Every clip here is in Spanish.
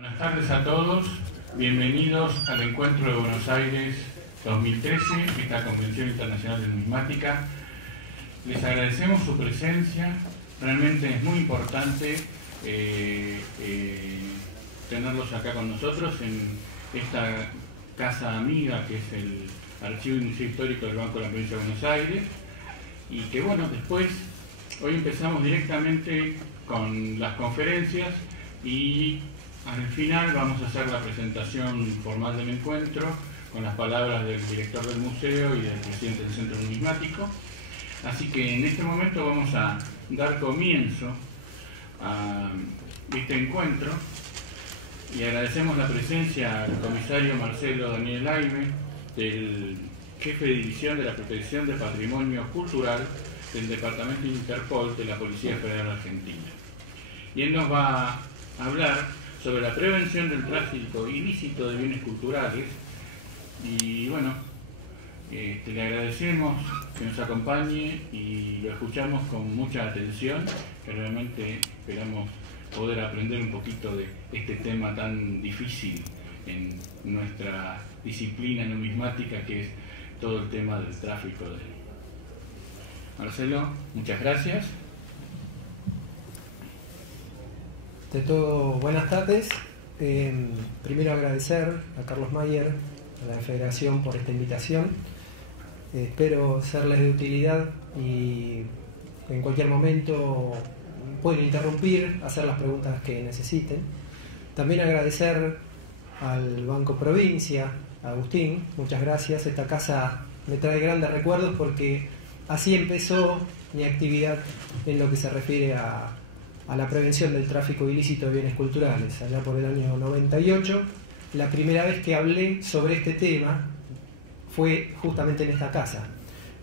Buenas tardes a todos, bienvenidos al Encuentro de Buenos Aires 2013, esta Convención Internacional de Numismática. Les agradecemos su presencia, realmente es muy importante tenerlos acá con nosotros en esta casa amiga que es el Archivo y Museo Histórico del Banco de la Provincia de Buenos Aires, y que bueno, después, hoy empezamos directamente con las conferencias y al final vamos a hacer la presentación formal del encuentro con las palabras del director del museo y del presidente del Centro Numismático. Así que en este momento vamos a dar comienzo a este encuentro y agradecemos la presencia al comisario Marcelo Daniel Laime, del jefe de división de la protección del patrimonio cultural del Departamento Interpol de la Policía Federal Argentina. Y él nos va a hablar sobre la prevención del tráfico ilícito de bienes culturales. Y bueno, le agradecemos que nos acompañe y lo escuchamos con mucha atención, que realmente esperamos poder aprender un poquito de este tema tan difícil en nuestra disciplina numismática, que es todo el tema del tráfico de... Marcelo, muchas gracias. De todo, buenas tardes. Primero agradecer a Carlos Mayer, a la Federación, por esta invitación. Espero serles de utilidad y en cualquier momento pueden interrumpir, hacer las preguntas que necesiten. También agradecer al Banco Provincia, a Agustín, muchas gracias. Esta casa me trae grandes recuerdos porque así empezó mi actividad en lo que se refiere a la prevención del tráfico ilícito de bienes culturales, allá por el año 98. La primera vez que hablé sobre este tema fue justamente en esta casa.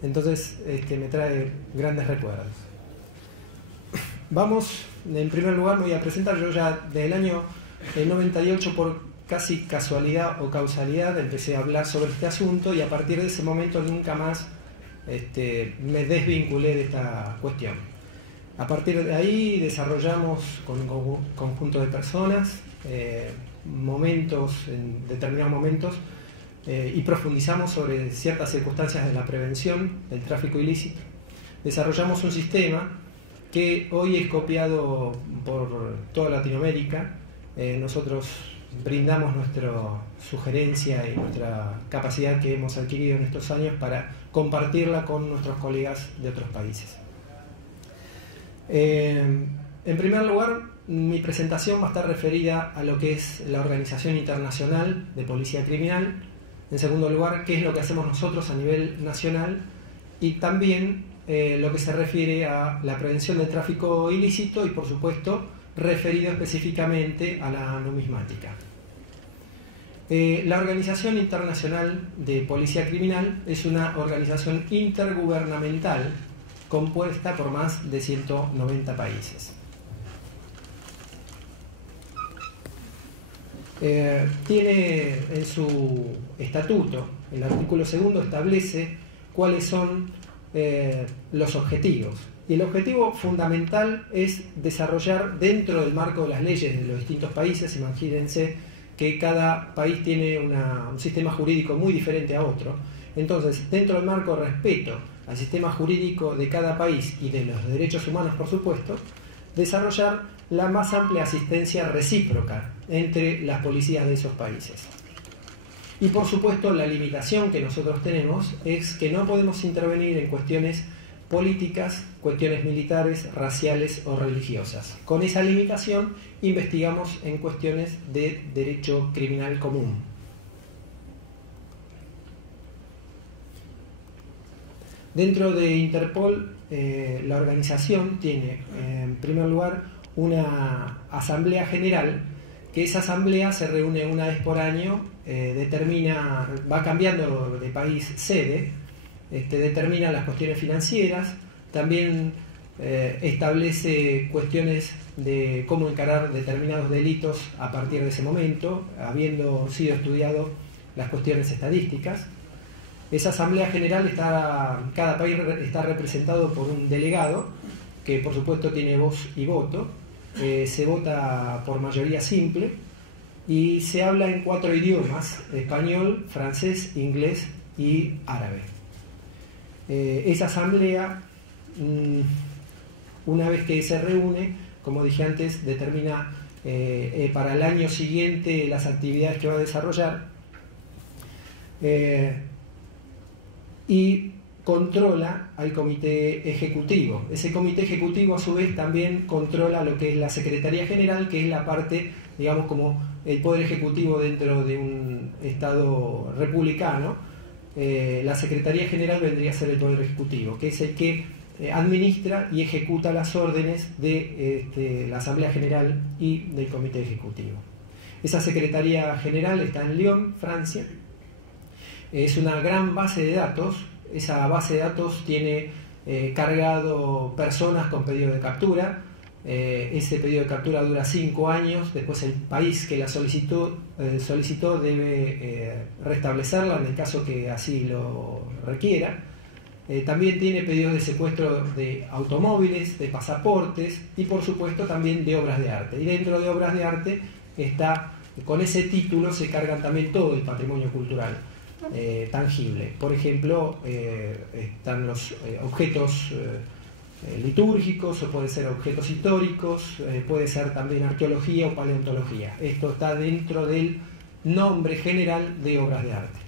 Entonces me trae grandes recuerdos. Vamos, en primer lugar me voy a presentar. Yo ya del año 98, por casi casualidad o causalidad, empecé a hablar sobre este asunto y a partir de ese momento nunca más me desvinculé de esta cuestión. A partir de ahí desarrollamos con un conjunto de personas en determinados momentos y profundizamos sobre ciertas circunstancias de la prevención del tráfico ilícito. Desarrollamos un sistema que hoy es copiado por toda Latinoamérica. Nosotros brindamos nuestra sugerencia y nuestra capacidad que hemos adquirido en estos años para compartirla con nuestros colegas de otros países. En primer lugar, mi presentación va a estar referida a lo que es la Organización Internacional de Policía Criminal. En segundo lugar, qué es lo que hacemos nosotros a nivel nacional, y también lo que se refiere a la prevención del tráfico ilícito y, por supuesto, referido específicamente a la numismática. La Organización Internacional de Policía Criminal es una organización intergubernamental compuesta por más de 190 países. Tiene en su estatuto, el artículo 2 establece cuáles son los objetivos. Y el objetivo fundamental es desarrollar, dentro del marco de las leyes de los distintos países, imagínense que cada país tiene un sistema jurídico muy diferente a otro. Entonces, dentro del marco de respeto al sistema jurídico de cada país y de los derechos humanos, por supuesto, desarrollar la más amplia asistencia recíproca entre las policías de esos países. Y por supuesto, la limitación que nosotros tenemos es que no podemos intervenir en cuestiones políticas, cuestiones militares, raciales o religiosas. Con esa limitación investigamos en cuestiones de derecho criminal común. Dentro de Interpol, la organización tiene, en primer lugar, una asamblea general, que esa asamblea se reúne una vez por año, va cambiando de país sede, determina las cuestiones financieras, también establece cuestiones de cómo encarar determinados delitos a partir de ese momento, habiendo sido estudiado las cuestiones estadísticas. Esa asamblea general cada país está representado por un delegado que por supuesto tiene voz y voto. Se vota por mayoría simple y se habla en 4 idiomas: español, francés, inglés y árabe. Esa asamblea, una vez que se reúne, como dije antes, determina para el año siguiente las actividades que va a desarrollar y controla al comité ejecutivo. Ese comité ejecutivo a su vez también controla lo que es la Secretaría General, que es la parte, digamos, como el poder ejecutivo dentro de un Estado republicano. La Secretaría General vendría a ser el poder ejecutivo, que es el que administra y ejecuta las órdenes de la Asamblea General y del comité ejecutivo. Esa Secretaría General está en Lyon, Francia. Es una gran base de datos. Esa base de datos tiene cargado personas con pedido de captura. Ese pedido de captura dura 5 años. Después el país que la solicitó debe restablecerla en el caso que así lo requiera. También tiene pedidos de secuestro de automóviles, de pasaportes y por supuesto también de obras de arte. Y dentro de obras de arte está, con ese título se cargan también todo el patrimonio cultural tangible. Por ejemplo, están los objetos litúrgicos, o pueden ser objetos históricos, puede ser también arqueología o paleontología. Esto está dentro del nombre general de obras de arte.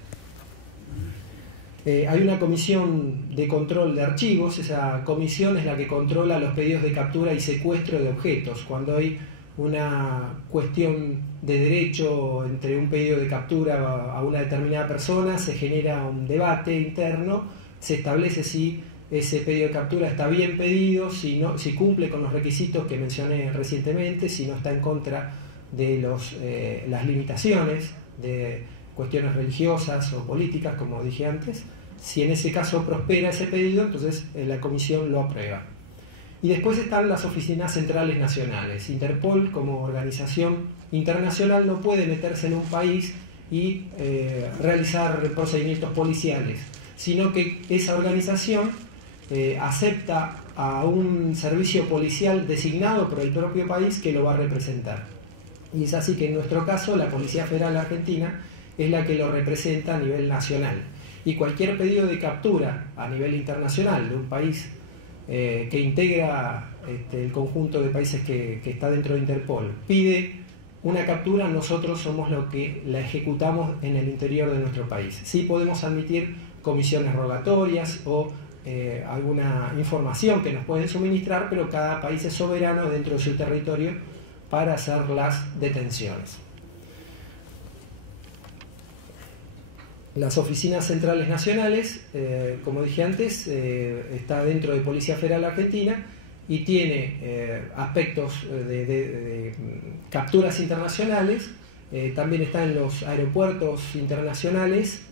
Hay una comisión de control de archivos. Esa comisión es la que controla los pedidos de captura y secuestro de objetos. Cuando hay una cuestión de derecho entre un pedido de captura a una determinada persona, se genera un debate interno, se establece si ese pedido de captura está bien pedido, si cumple con los requisitos que mencioné recientemente, si no está en contra de las limitaciones de cuestiones religiosas o políticas, como dije antes. Si en ese caso prospera ese pedido, entonces la comisión lo aprueba. Y después están las oficinas centrales nacionales. Interpol, como organización internacional, no puede meterse en un país y realizar procedimientos policiales, sino que esa organización acepta a un servicio policial designado por el propio país que lo va a representar. Y es así que en nuestro caso la Policía Federal Argentina es la que lo representa a nivel nacional. Y cualquier pedido de captura a nivel internacional de un país que integra el conjunto de países que está dentro de Interpol pide una captura, nosotros somos los que la ejecutamos en el interior de nuestro país. Sí podemos admitir comisiones rogatorias o alguna información que nos pueden suministrar, pero cada país es soberano dentro de su territorio para hacer las detenciones. Las oficinas centrales nacionales, como dije antes, está dentro de Policía Federal Argentina y tiene aspectos de capturas internacionales. También está en los aeropuertos internacionales.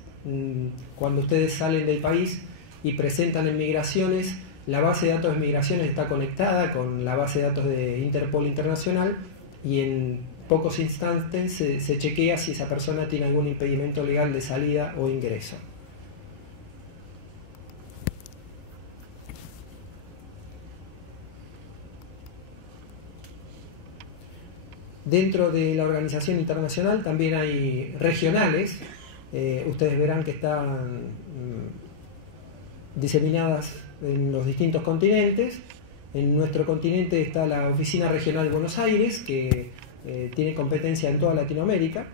Cuando ustedes salen del país y presentan en migraciones, la base de datos de migraciones está conectada con la base de datos de Interpol Internacional y en pocos instantes se chequea si esa persona tiene algún impedimento legal de salida o ingreso. Dentro de la organización internacional también hay regionales. Ustedes verán que están diseminadas en los distintos continentes. En nuestro continente está la Oficina Regional de Buenos Aires, que tiene competencia en toda Latinoamérica,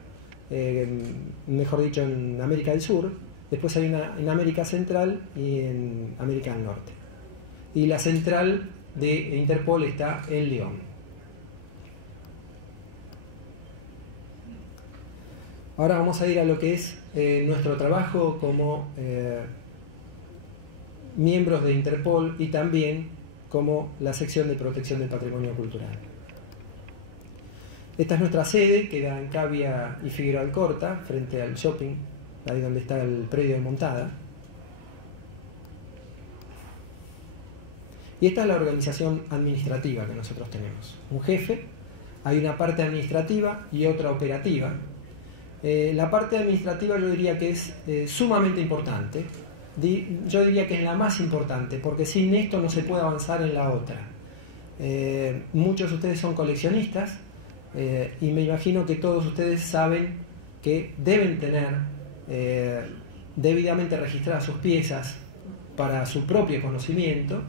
mejor dicho en América del Sur. Después hay una en América Central y en América del Norte. Y la central de Interpol está en Lyon. Ahora vamos a ir a lo que es nuestro trabajo como miembros de Interpol y también como la sección de protección del patrimonio cultural. Esta es nuestra sede, queda en Cavia y Figueroa Alcorta, frente al shopping, ahí donde está el predio de Montada. Y esta es la organización administrativa que nosotros tenemos. Un jefe, hay una parte administrativa y otra operativa. La parte administrativa yo diría que es sumamente importante. Yo diría que es la más importante, porque sin esto no se puede avanzar en la otra. Muchos de ustedes son coleccionistas. y me imagino que todos ustedes saben que deben tener debidamente registradas sus piezas para su propio conocimiento,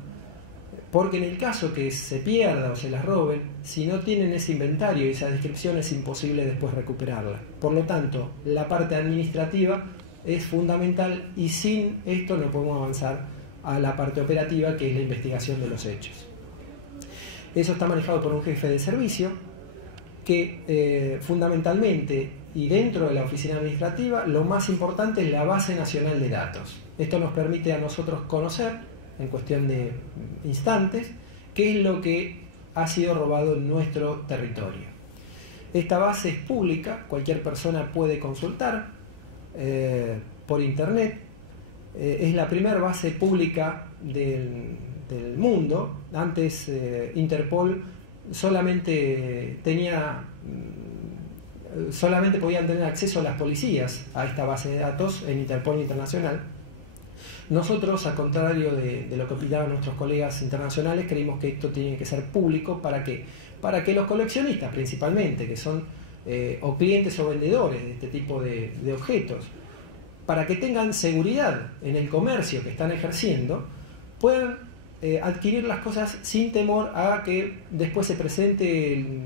porque en el caso que se pierda o se las roben, si no tienen ese inventario y esa descripción, es imposible después recuperarla. Por lo tanto, la parte administrativa es fundamental y sin esto no podemos avanzar a la parte operativa, que es la investigación de los hechos. Eso está manejado por un jefe de servicio que fundamentalmente, y dentro de la oficina administrativa, lo más importante es la base nacional de datos. Esto nos permite a nosotros conocer, en cuestión de instantes, qué es lo que ha sido robado en nuestro territorio. Esta base es pública, cualquier persona puede consultar por internet. Es la primera base pública del mundo. Antes Interpol solamente podían tener acceso a las policías a esta base de datos en Interpol Internacional. Nosotros, al contrario de lo que opinaban nuestros colegas internacionales, creímos que esto tiene que ser público. ¿Para qué? Para que los coleccionistas, principalmente, que son o clientes o vendedores de este tipo de objetos, para que tengan seguridad en el comercio que están ejerciendo, puedan adquirir las cosas sin temor a que después se presente el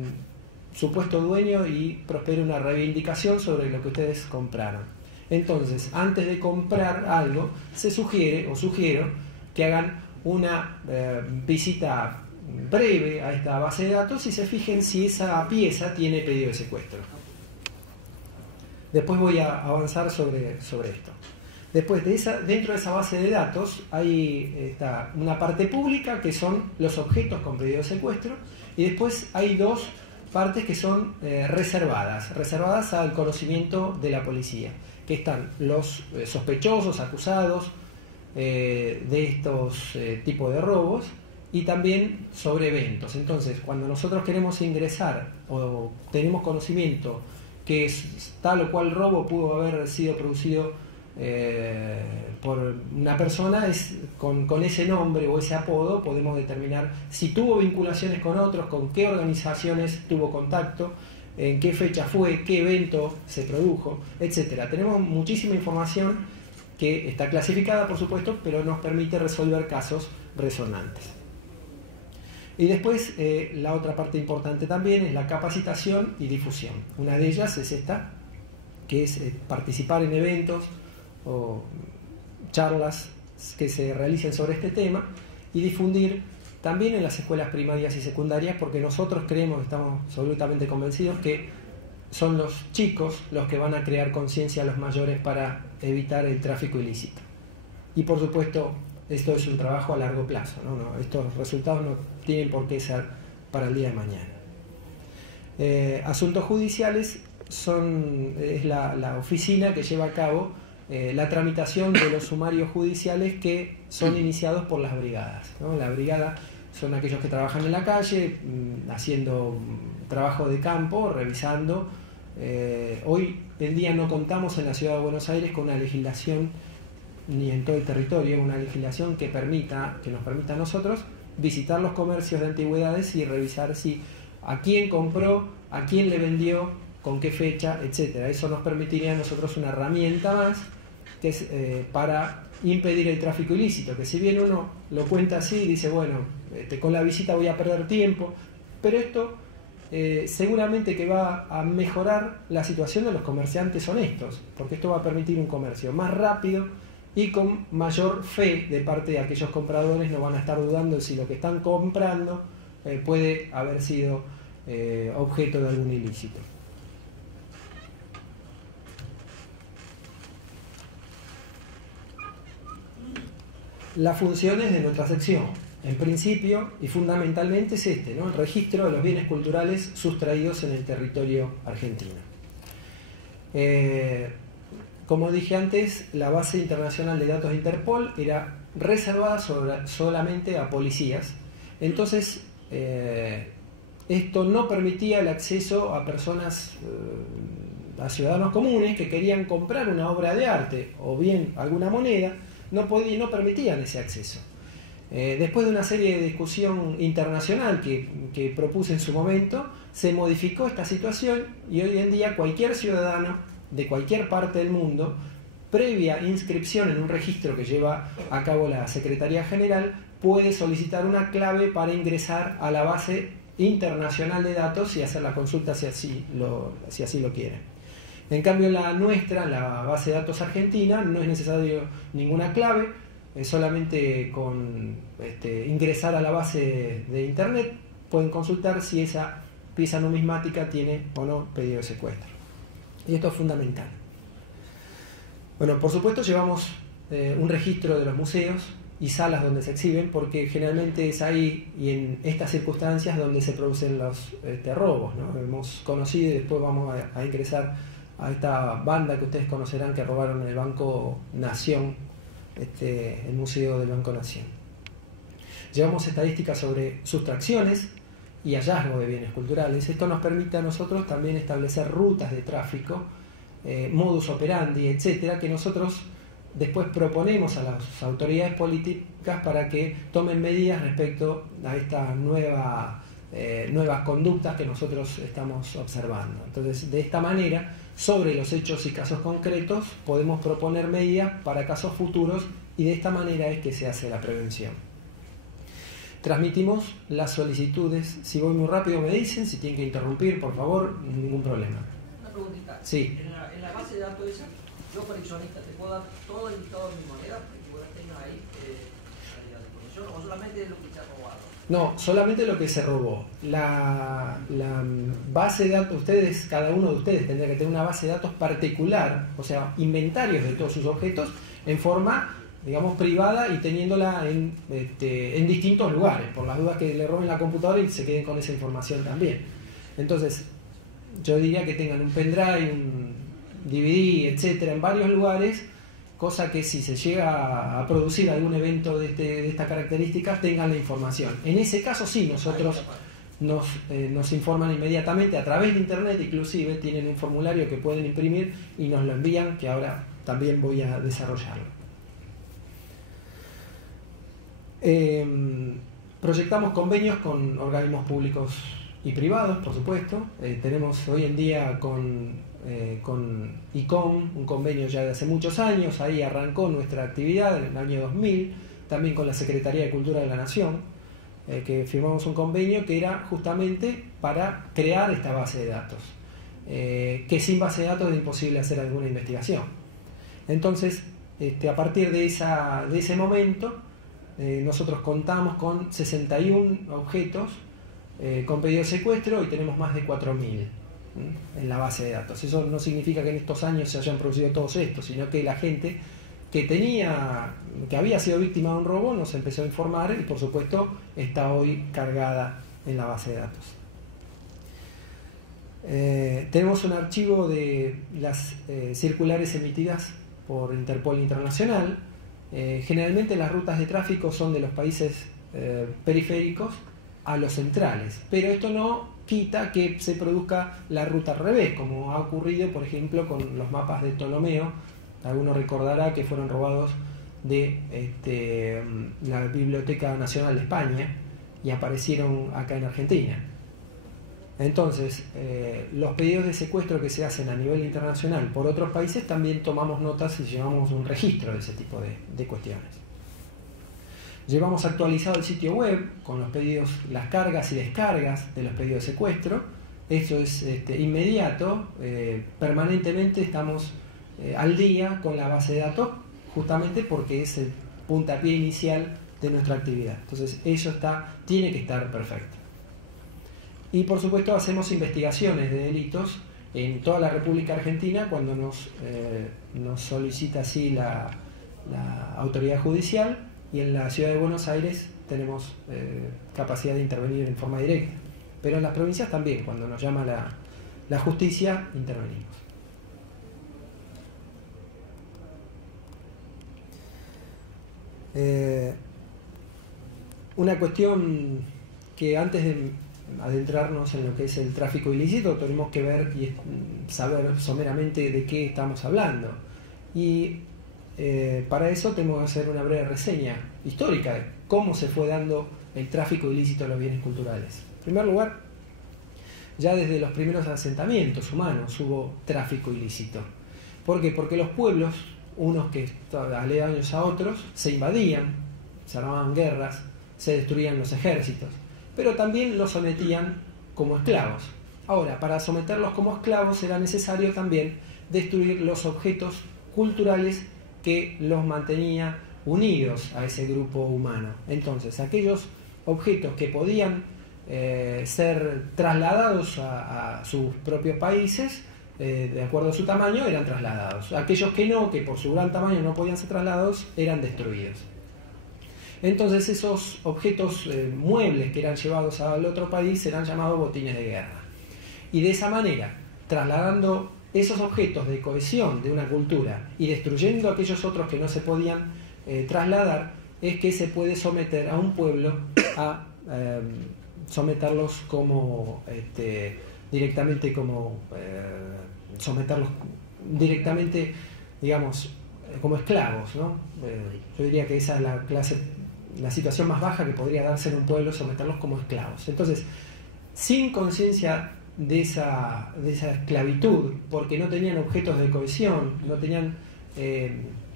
supuesto dueño y prospere una reivindicación sobre lo que ustedes compraron. Entonces, antes de comprar algo, se sugiere o sugiero que hagan una visita breve a esta base de datos y se fijen si esa pieza tiene pedido de secuestro. Después voy a avanzar sobre esto. Después, dentro de esa base de datos hay una parte pública, que son los objetos con pedido de secuestro, y después hay dos partes que son reservadas al conocimiento de la policía, que están los sospechosos, acusados de estos tipos de robos, y también sobre eventos. Entonces, cuando nosotros queremos ingresar o tenemos conocimiento que tal o cual robo pudo haber sido producido por una persona, con ese nombre o ese apodo podemos determinar si tuvo vinculaciones con otros, con qué organizaciones tuvo contacto, en qué fecha fue, qué evento se produjo, etc. Tenemos muchísima información que está clasificada, por supuesto, pero nos permite resolver casos resonantes. Y después, la otra parte importante también es la capacitación y difusión. Una de ellas es esta, que es participar en eventos o charlas que se realicen sobre este tema y difundir también en las escuelas primarias y secundarias, porque nosotros creemos, estamos absolutamente convencidos que son los chicos los que van a crear conciencia a los mayores para evitar el tráfico ilícito. Y por supuesto, esto es un trabajo a largo plazo, ¿no? Estos resultados no tienen por qué ser para el día de mañana. Asuntos judiciales es la oficina que lleva a cabo la tramitación de los sumarios judiciales que son iniciados por las brigadas, ¿no? La brigada son aquellos que trabajan en la calle, haciendo trabajo de campo, revisando. Hoy en día no contamos en la ciudad de Buenos Aires con una legislación, ni en todo el territorio, una legislación que nos permita a nosotros visitar los comercios de antigüedades y revisar si a quién compró, a quién le vendió, con qué fecha, etc. Eso nos permitiría a nosotros una herramienta más, que es para impedir el tráfico ilícito, que si bien uno lo cuenta así y dice, bueno, con la visita voy a perder tiempo, pero esto seguramente que va a mejorar la situación de los comerciantes honestos, porque esto va a permitir un comercio más rápido y con mayor fe de parte de aquellos compradores. No van a estar dudando si lo que están comprando puede haber sido objeto de algún ilícito. Las funciones de nuestra sección, en principio y fundamentalmente, es ¿no? El registro de los bienes culturales sustraídos en el territorio argentino. Como dije antes, la base internacional de datos de Interpol era reservada solamente a policías. Entonces, esto no permitía el acceso a personas, a ciudadanos comunes que querían comprar una obra de arte o bien alguna moneda. No permitían ese acceso. Después de una serie de discusión internacional que propuse en su momento, se modificó esta situación y hoy en día cualquier ciudadano de cualquier parte del mundo, previa inscripción en un registro que lleva a cabo la Secretaría General, puede solicitar una clave para ingresar a la base internacional de datos y hacer la consulta si así lo quieren. En cambio, la nuestra, la base de datos argentina, no es necesario ninguna clave, solamente con ingresar a la base de internet pueden consultar si esa pieza numismática tiene o no pedido de secuestro. Y esto es fundamental. Bueno, por supuesto llevamos un registro de los museos y salas donde se exhiben, porque generalmente es ahí y en estas circunstancias donde se producen los robos, ¿no? Hemos conocido, y después vamos a ingresar a esta banda que ustedes conocerán, que robaron el Banco Nación, el Museo del Banco Nación. Llevamos estadísticas sobre sustracciones y hallazgo de bienes culturales. Esto nos permite a nosotros también establecer rutas de tráfico, modus operandi, etcétera, que nosotros después proponemos a las autoridades políticas para que tomen medidas respecto a estas nuevas conductas que nosotros estamos observando. Entonces, de esta manera, sobre los hechos y casos concretos, podemos proponer medidas para casos futuros y de esta manera es que se hace la prevención. Transmitimos las solicitudes. Si voy muy rápido me dicen, si tienen que interrumpir, por favor, ningún problema. Una preguntita. Sí. En la base de datos esa, yo coleccionista, ¿te puedo dar todo el listado de mi moneda para que vos tengas ahí calidad de colección o solamente lo que se ha robado? No, solamente lo que se robó. La base de datos, cada uno de ustedes tendría que tener una base de datos particular, o sea, inventarios de todos sus objetos en forma, digamos, privada y teniéndola en distintos lugares, por las dudas que le roben la computadora y se queden con esa información también. Entonces, yo diría que tengan un pendrive, un DVD, etcétera, en varios lugares, cosa que si se llega a producir algún evento de estas características, tengan la información. En ese caso sí, nosotros nos informan inmediatamente a través de internet, inclusive tienen un formulario que pueden imprimir y nos lo envían, que ahora también voy a desarrollarlo. Proyectamos convenios con organismos públicos y privados, por supuesto. Tenemos hoy en día con ICOM un convenio ya de hace muchos años. Ahí arrancó nuestra actividad en el año 2000, también con la Secretaría de Cultura de la Nación, que firmamos un convenio que era justamente para crear esta base de datos, que sin base de datos es imposible hacer alguna investigación. Entonces, a partir de ese momento, nosotros contamos con 61 objetos con pedido de secuestro y tenemos más de 4.000 en la base de datos. Eso no significa que en estos años se hayan producido todos estos, sino que la gente que había sido víctima de un robo nos empezó a informar y por supuesto está hoy cargada en la base de datos. Tenemos un archivo de las circulares emitidas por Interpol Internacional. Generalmente las rutas de tráfico son de los países periféricos a los centrales, pero esto no quita que se produzca la ruta al revés, como ha ocurrido por ejemplo con los mapas de Ptolomeo. Alguno recordará que fueron robados de la Biblioteca Nacional de España y aparecieron acá en Argentina. Entonces, los pedidos de secuestro que se hacen a nivel internacional por otros países también tomamos notas y llevamos un registro de ese tipo de cuestiones. Llevamos actualizado el sitio web con los pedidos, las cargas y descargas de los pedidos de secuestro. Esto es inmediato, permanentemente estamos al día con la base de datos, justamente porque es el puntapié inicial de nuestra actividad. Entonces, eso tiene que estar perfecto. Y por supuesto hacemos investigaciones de delitos en toda la República Argentina cuando nos solicita así la autoridad judicial, y en la ciudad de Buenos Aires tenemos capacidad de intervenir en forma directa. Pero en las provincias también, cuando nos llama la justicia, intervenimos. Una cuestión que antes de adentrarnos en lo que es el tráfico ilícito tenemos que ver y saber someramente de qué estamos hablando, y para eso tengo que hacer una breve reseña histórica cómo se fue dando el tráfico ilícito de los bienes culturales. En primer lugar, ya desde los primeros asentamientos humanos hubo tráfico ilícito. ¿Por qué? Porque los pueblos, unos que aledaños a otros, se invadían, se armaban guerras, se destruían los ejércitos, pero también los sometían como esclavos. Ahora, para someterlos como esclavos era necesario también destruir los objetos culturales que los mantenía unidos a ese grupo humano. Entonces, aquellos objetos que podían ser trasladados a sus propios países, de acuerdo a su tamaño, eran trasladados. Aquellos que no, que por su gran tamaño no podían ser trasladados, eran destruidos. Entonces esos objetos muebles que eran llevados al otro país eran llamados botines de guerra. Y de esa manera, trasladando esos objetos de cohesión de una cultura y destruyendo aquellos otros que no se podían trasladar, es que se puede someter a un pueblo a someterlos como directamente como someterlos directamente, digamos, como esclavos, ¿no? Yo diría que esa es la situación más baja que podría darse en un pueblo, someterlos como esclavos. Entonces, sin conciencia de esa esclavitud, porque no tenían objetos de cohesión, no tenían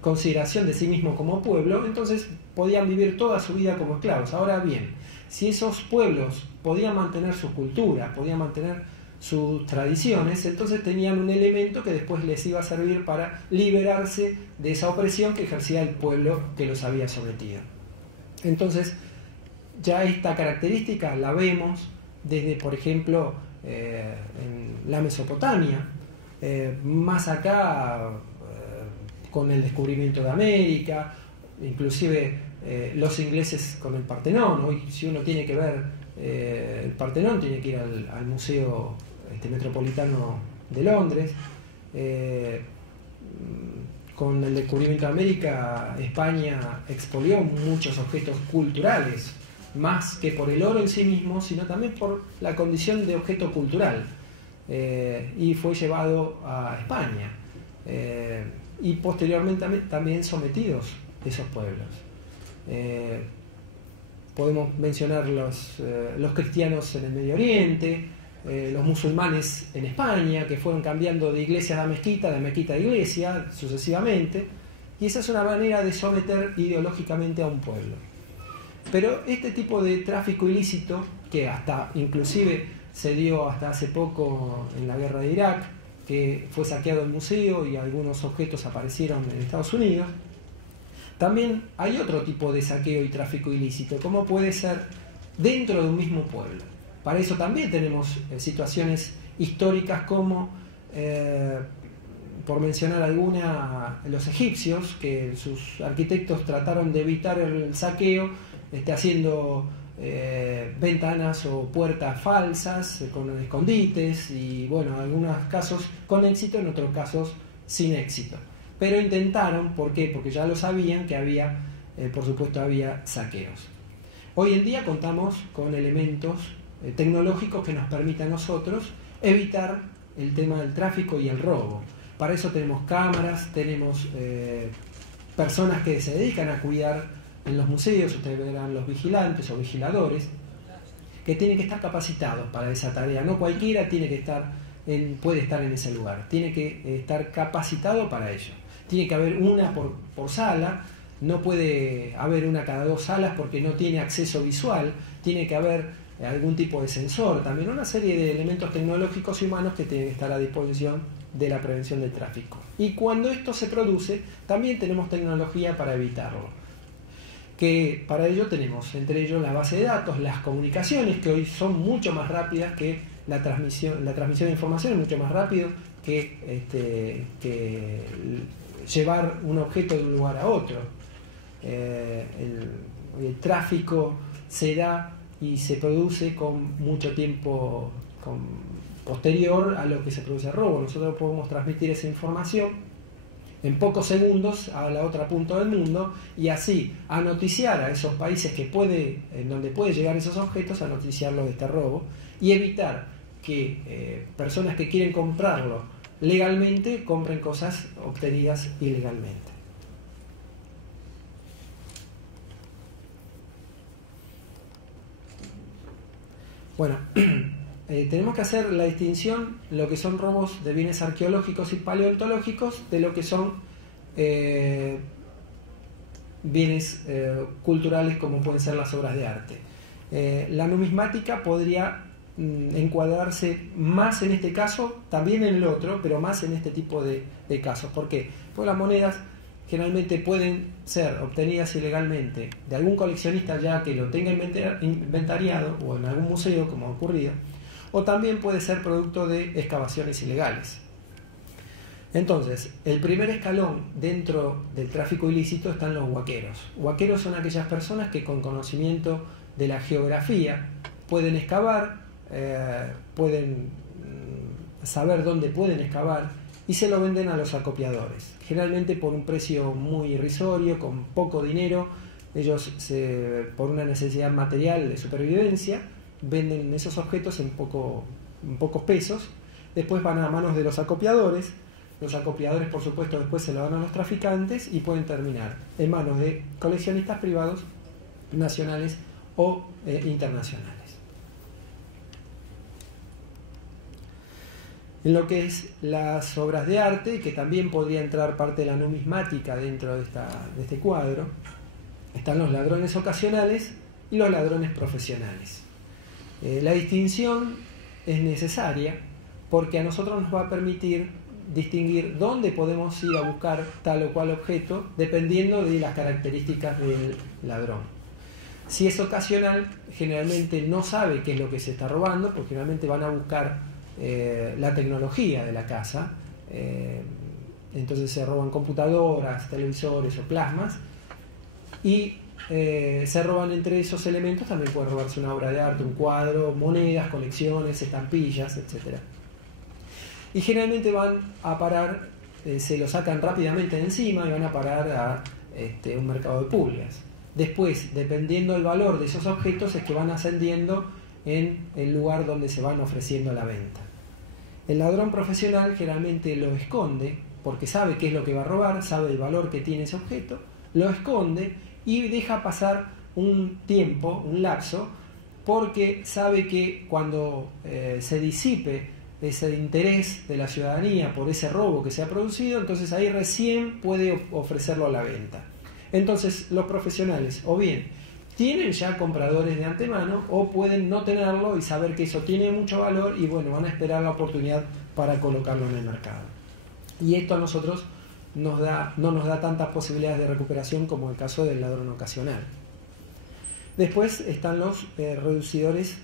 consideración de sí mismos como pueblo, entonces podían vivir toda su vida como esclavos. Ahora bien, si esos pueblos podían mantener su cultura, podían mantener sus tradiciones, entonces tenían un elemento que después les iba a servir para liberarse de esa opresión que ejercía el pueblo que los había sometido. Entonces, ya esta característica la vemos desde, por ejemplo, en la Mesopotamia, más acá con el descubrimiento de América, inclusive los ingleses con el Partenón. Hoy, si uno tiene que ver el Partenón, tiene que ir al Museo Metropolitano de Londres. Con el descubrimiento de América, España expolió muchos objetos culturales, más que por el oro en sí mismo, sino también por la condición de objeto cultural, y fue llevado a España, y posteriormente también sometidos esos pueblos. Podemos mencionar los cristianos en el Medio Oriente, los musulmanes en España, que fueron cambiando de iglesia a mezquita, de mezquita a iglesia, sucesivamente, y esa es una manera de someter ideológicamente a un pueblo. Pero este tipo de tráfico ilícito, que hasta inclusive se dio hasta hace poco en la guerra de Irak, que fue saqueado el museo y algunos objetos aparecieron en Estados Unidos, también hay otro tipo de saqueo y tráfico ilícito, como puede ser dentro de un mismo pueblo. Para eso también tenemos situaciones históricas como, por mencionar alguna, los egipcios, que sus arquitectos trataron de evitar el saqueo haciendo ventanas o puertas falsas con escondites, y bueno, en algunos casos con éxito, en otros casos sin éxito. Pero intentaron, ¿por qué? Porque ya lo sabían que había, por supuesto, había saqueos. Hoy en día contamos con elementos tecnológicos que nos permitan a nosotros evitar el tema del tráfico y el robo. Para eso tenemos cámaras, tenemos personas que se dedican a cuidar en los museos, ustedes verán los vigilantes o vigiladores, que tienen que estar capacitados para esa tarea. No cualquiera tiene que puede estar en ese lugar, tiene que estar capacitado para ello. Tiene que haber una por sala, no puede haber una cada 2 salas porque no tiene acceso visual, tiene que haber algún tipo de sensor, también una serie de elementos tecnológicos y humanos que tienen que estar a disposición de la prevención del tráfico. Y cuando esto se produce, también tenemos tecnología para evitarlo. Que para ello tenemos, entre ellos, la base de datos, las comunicaciones, que hoy son mucho más rápidas que la transmisión de información, es mucho más rápido que llevar un objeto de un lugar a otro. El tráfico se da y se produce con mucho tiempo posterior a lo que se produce el robo. Nosotros podemos transmitir esa información en pocos segundos a la otra punta del mundo, y así a noticiar a esos países en donde puede llegar esos objetos, a noticiarlos de este robo, y evitar que personas que quieren comprarlo legalmente compren cosas obtenidas ilegalmente. Bueno, tenemos que hacer la distinción lo que son robos de bienes arqueológicos y paleontológicos de lo que son bienes culturales como pueden ser las obras de arte. La numismática podría encuadrarse más en este caso, también en el otro, pero más en este tipo de casos. ¿Por qué? Porque las monedas generalmente pueden ser obtenidas ilegalmente de algún coleccionista ya que lo tenga inventariado o en algún museo, como ha ocurrido, o también puede ser producto de excavaciones ilegales. Entonces, el primer escalón dentro del tráfico ilícito están los huaqueros. Huaqueros son aquellas personas que con conocimiento de la geografía pueden excavar, pueden saber dónde pueden excavar y se lo venden a los acopiadores, generalmente por un precio muy irrisorio, con poco dinero. Ellos, por una necesidad material de supervivencia, venden esos objetos en pocos pesos, después van a manos de los acopiadores por supuesto después se lo dan a los traficantes y pueden terminar en manos de coleccionistas privados, nacionales o internacionales. En lo que es las obras de arte, que también podría entrar parte de la numismática dentro de este cuadro, están los ladrones ocasionales y los ladrones profesionales. La distinción es necesaria porque a nosotros nos va a permitir distinguir dónde podemos ir a buscar tal o cual objeto dependiendo de las características del ladrón. Si es ocasional, generalmente no sabe qué es lo que se está robando, porque generalmente van a buscar la tecnología de la casa, entonces se roban computadoras, televisores o plasmas, y se roban entre esos elementos. También puede robarse una obra de arte, un cuadro, monedas, colecciones, estampillas, etc. Y generalmente van a parar, se lo sacan rápidamente de encima y van a parar a un mercado de pulgas. Después, dependiendo del valor de esos objetos, es que van ascendiendo en el lugar donde se van ofreciendo a la venta. El ladrón profesional generalmente lo esconde porque sabe qué es lo que va a robar, sabe el valor que tiene ese objeto, lo esconde y deja pasar un tiempo, un lapso, porque sabe que cuando se disipe ese interés de la ciudadanía por ese robo que se ha producido, entonces ahí recién puede ofrecerlo a la venta. Entonces los profesionales o bien tienen ya compradores de antemano o pueden no tenerlo y saber que eso tiene mucho valor y bueno, van a esperar la oportunidad para colocarlo en el mercado. Y esto a nosotros no nos da tantas posibilidades de recuperación como el caso del ladrón ocasional. Después están los reducidores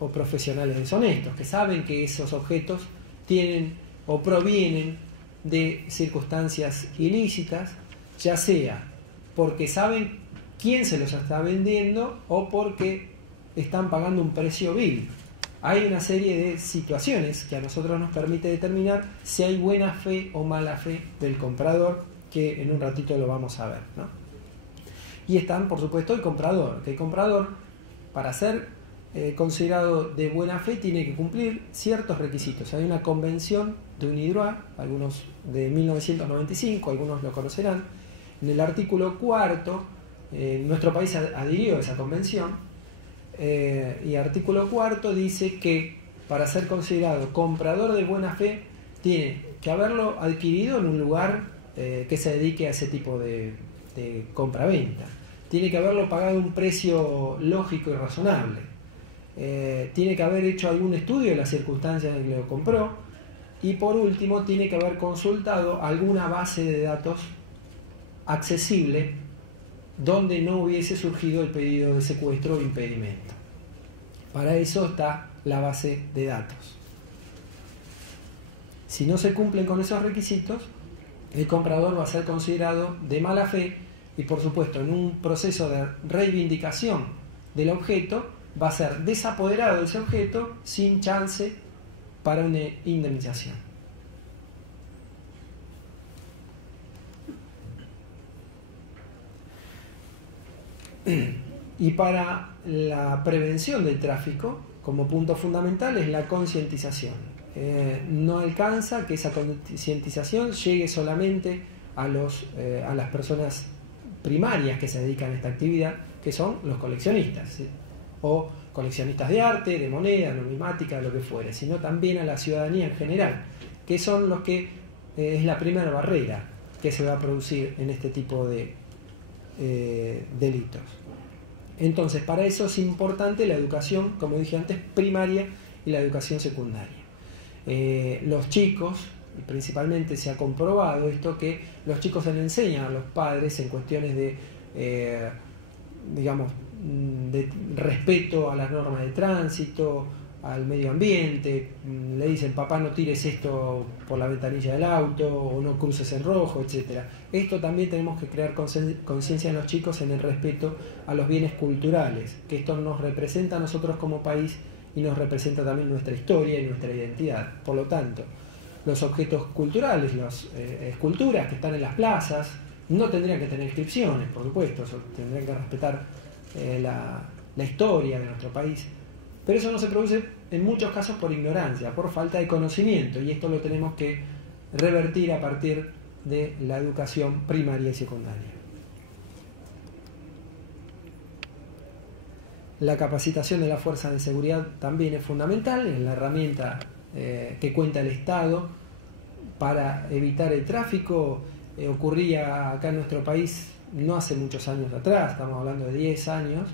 o profesionales deshonestos, que saben que esos objetos tienen o provienen de circunstancias ilícitas, ya sea porque saben quién se los está vendiendo o porque están pagando un precio vil. Hay una serie de situaciones que a nosotros nos permite determinar si hay buena fe o mala fe del comprador, que en un ratito lo vamos a ver, ¿no? Y están, por supuesto, el comprador, que el comprador, para ser considerado de buena fe, tiene que cumplir ciertos requisitos. Hay una convención de UNIDROIT, algunos de 1995, algunos lo conocerán. En el artículo 4, nuestro país adhirió a esa convención, y artículo 4 dice que para ser considerado comprador de buena fe tiene que haberlo adquirido en un lugar que se dedique a ese tipo de compra-venta, tiene que haberlo pagado un precio lógico y razonable, tiene que haber hecho algún estudio de las circunstancias en que lo compró, y por último tiene que haber consultado alguna base de datos accesible donde no hubiese surgido el pedido de secuestro o impedimento. Para eso está la base de datos. Si no se cumplen con esos requisitos, el comprador va a ser considerado de mala fe y, por supuesto, en un proceso de reivindicación del objeto, va a ser desapoderado de ese objeto sin chance para una indemnización. Y para la prevención del tráfico, como punto fundamental, es la concientización. No alcanza que esa concientización llegue solamente a las personas primarias que se dedican a esta actividad, que son los coleccionistas, ¿sí? o coleccionistas de arte, de moneda, numismática, lo que fuere, sino también a la ciudadanía en general, que son los que es la primera barrera que se va a producir en este tipo de delitos. Entonces, para eso es importante la educación, como dije antes, primaria y la educación secundaria. Los chicos, y principalmente se ha comprobado esto, que los chicos se le enseñan a los padres en cuestiones de, digamos, de respeto a las normas de tránsito, al medio ambiente. Le dicen: papá, no tires esto por la ventanilla del auto, o no cruces en rojo, etc. Esto también tenemos que crear conciencia en los chicos en el respeto a los bienes culturales, que esto nos representa a nosotros como país y nos representa también nuestra historia y nuestra identidad. Por lo tanto, los objetos culturales, las esculturas que están en las plazas, no tendrían que tener inscripciones, por supuesto, tendrían que respetar la historia de nuestro país. Pero eso no se produce en muchos casos por ignorancia, por falta de conocimiento, y esto lo tenemos que revertir a partir de la educación primaria y secundaria. La capacitación de las fuerzas de seguridad también es fundamental, es la herramienta que cuenta el Estado para evitar el tráfico. Ocurría acá en nuestro país no hace muchos años atrás, estamos hablando de 10 años,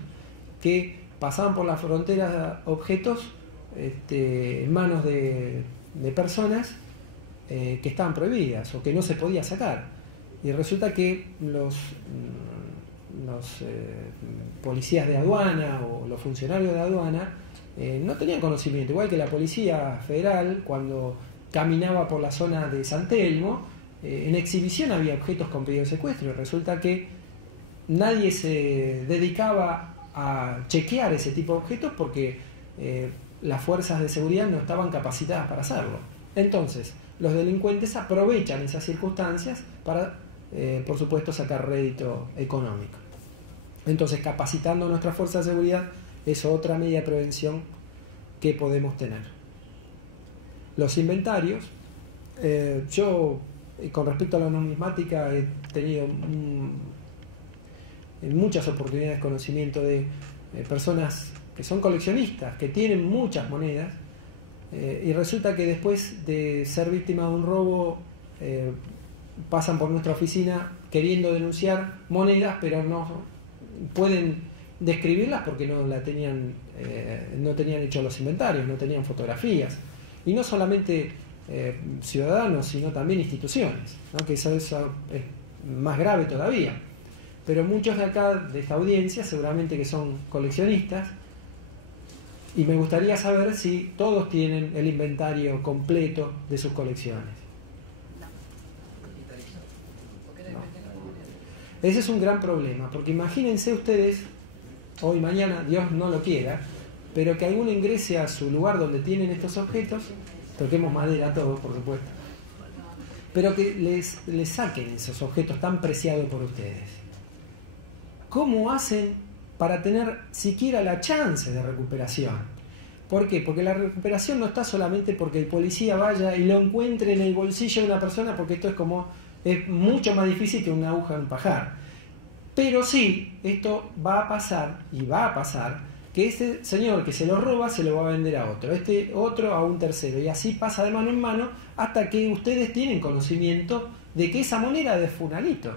que pasaban por la frontera objetos en manos de personas que estaban prohibidas o que no se podía sacar. Y resulta que los policías de aduana o los funcionarios de aduana no tenían conocimiento, igual que la Policía Federal, cuando caminaba por la zona de San Telmo, en exhibición había objetos con pedido de secuestro, y resulta que nadie se dedicaba a chequear ese tipo de objetos porque las fuerzas de seguridad no estaban capacitadas para hacerlo. Entonces, los delincuentes aprovechan esas circunstancias para, por supuesto, sacar rédito económico. Entonces, capacitando a nuestras fuerzas de seguridad es otra medida de prevención que podemos tener. Los inventarios, yo con respecto a la numismática he tenido en muchas oportunidades conocimiento de personas que son coleccionistas, que tienen muchas monedas, y resulta que después de ser víctima de un robo pasan por nuestra oficina queriendo denunciar monedas, pero no pueden describirlas porque no tenían hecho los inventarios, no tenían fotografías. Y no solamente ciudadanos, sino también instituciones, ¿no? Que eso es más grave todavía. Pero muchos de acá, de esta audiencia, seguramente que son coleccionistas, y me gustaría saber si todos tienen el inventario completo de sus colecciones. No. Ese es un gran problema, porque imagínense ustedes, hoy, mañana, Dios no lo quiera, pero que alguno ingrese a su lugar donde tienen estos objetos, toquemos madera todos, por supuesto, pero que les saquen esos objetos tan preciados por ustedes. ¿Cómo hacen para tener siquiera la chance de recuperación? ¿Por qué? Porque la recuperación no está solamente porque el policía vaya y lo encuentre en el bolsillo de una persona, porque esto es mucho más difícil que una aguja en un pajar. Pero sí, esto va a pasar, y va a pasar, que ese señor que se lo roba se lo va a vender a otro, este otro a un tercero, y así pasa de mano en mano hasta que ustedes tienen conocimiento de que esa moneda es de fulanito.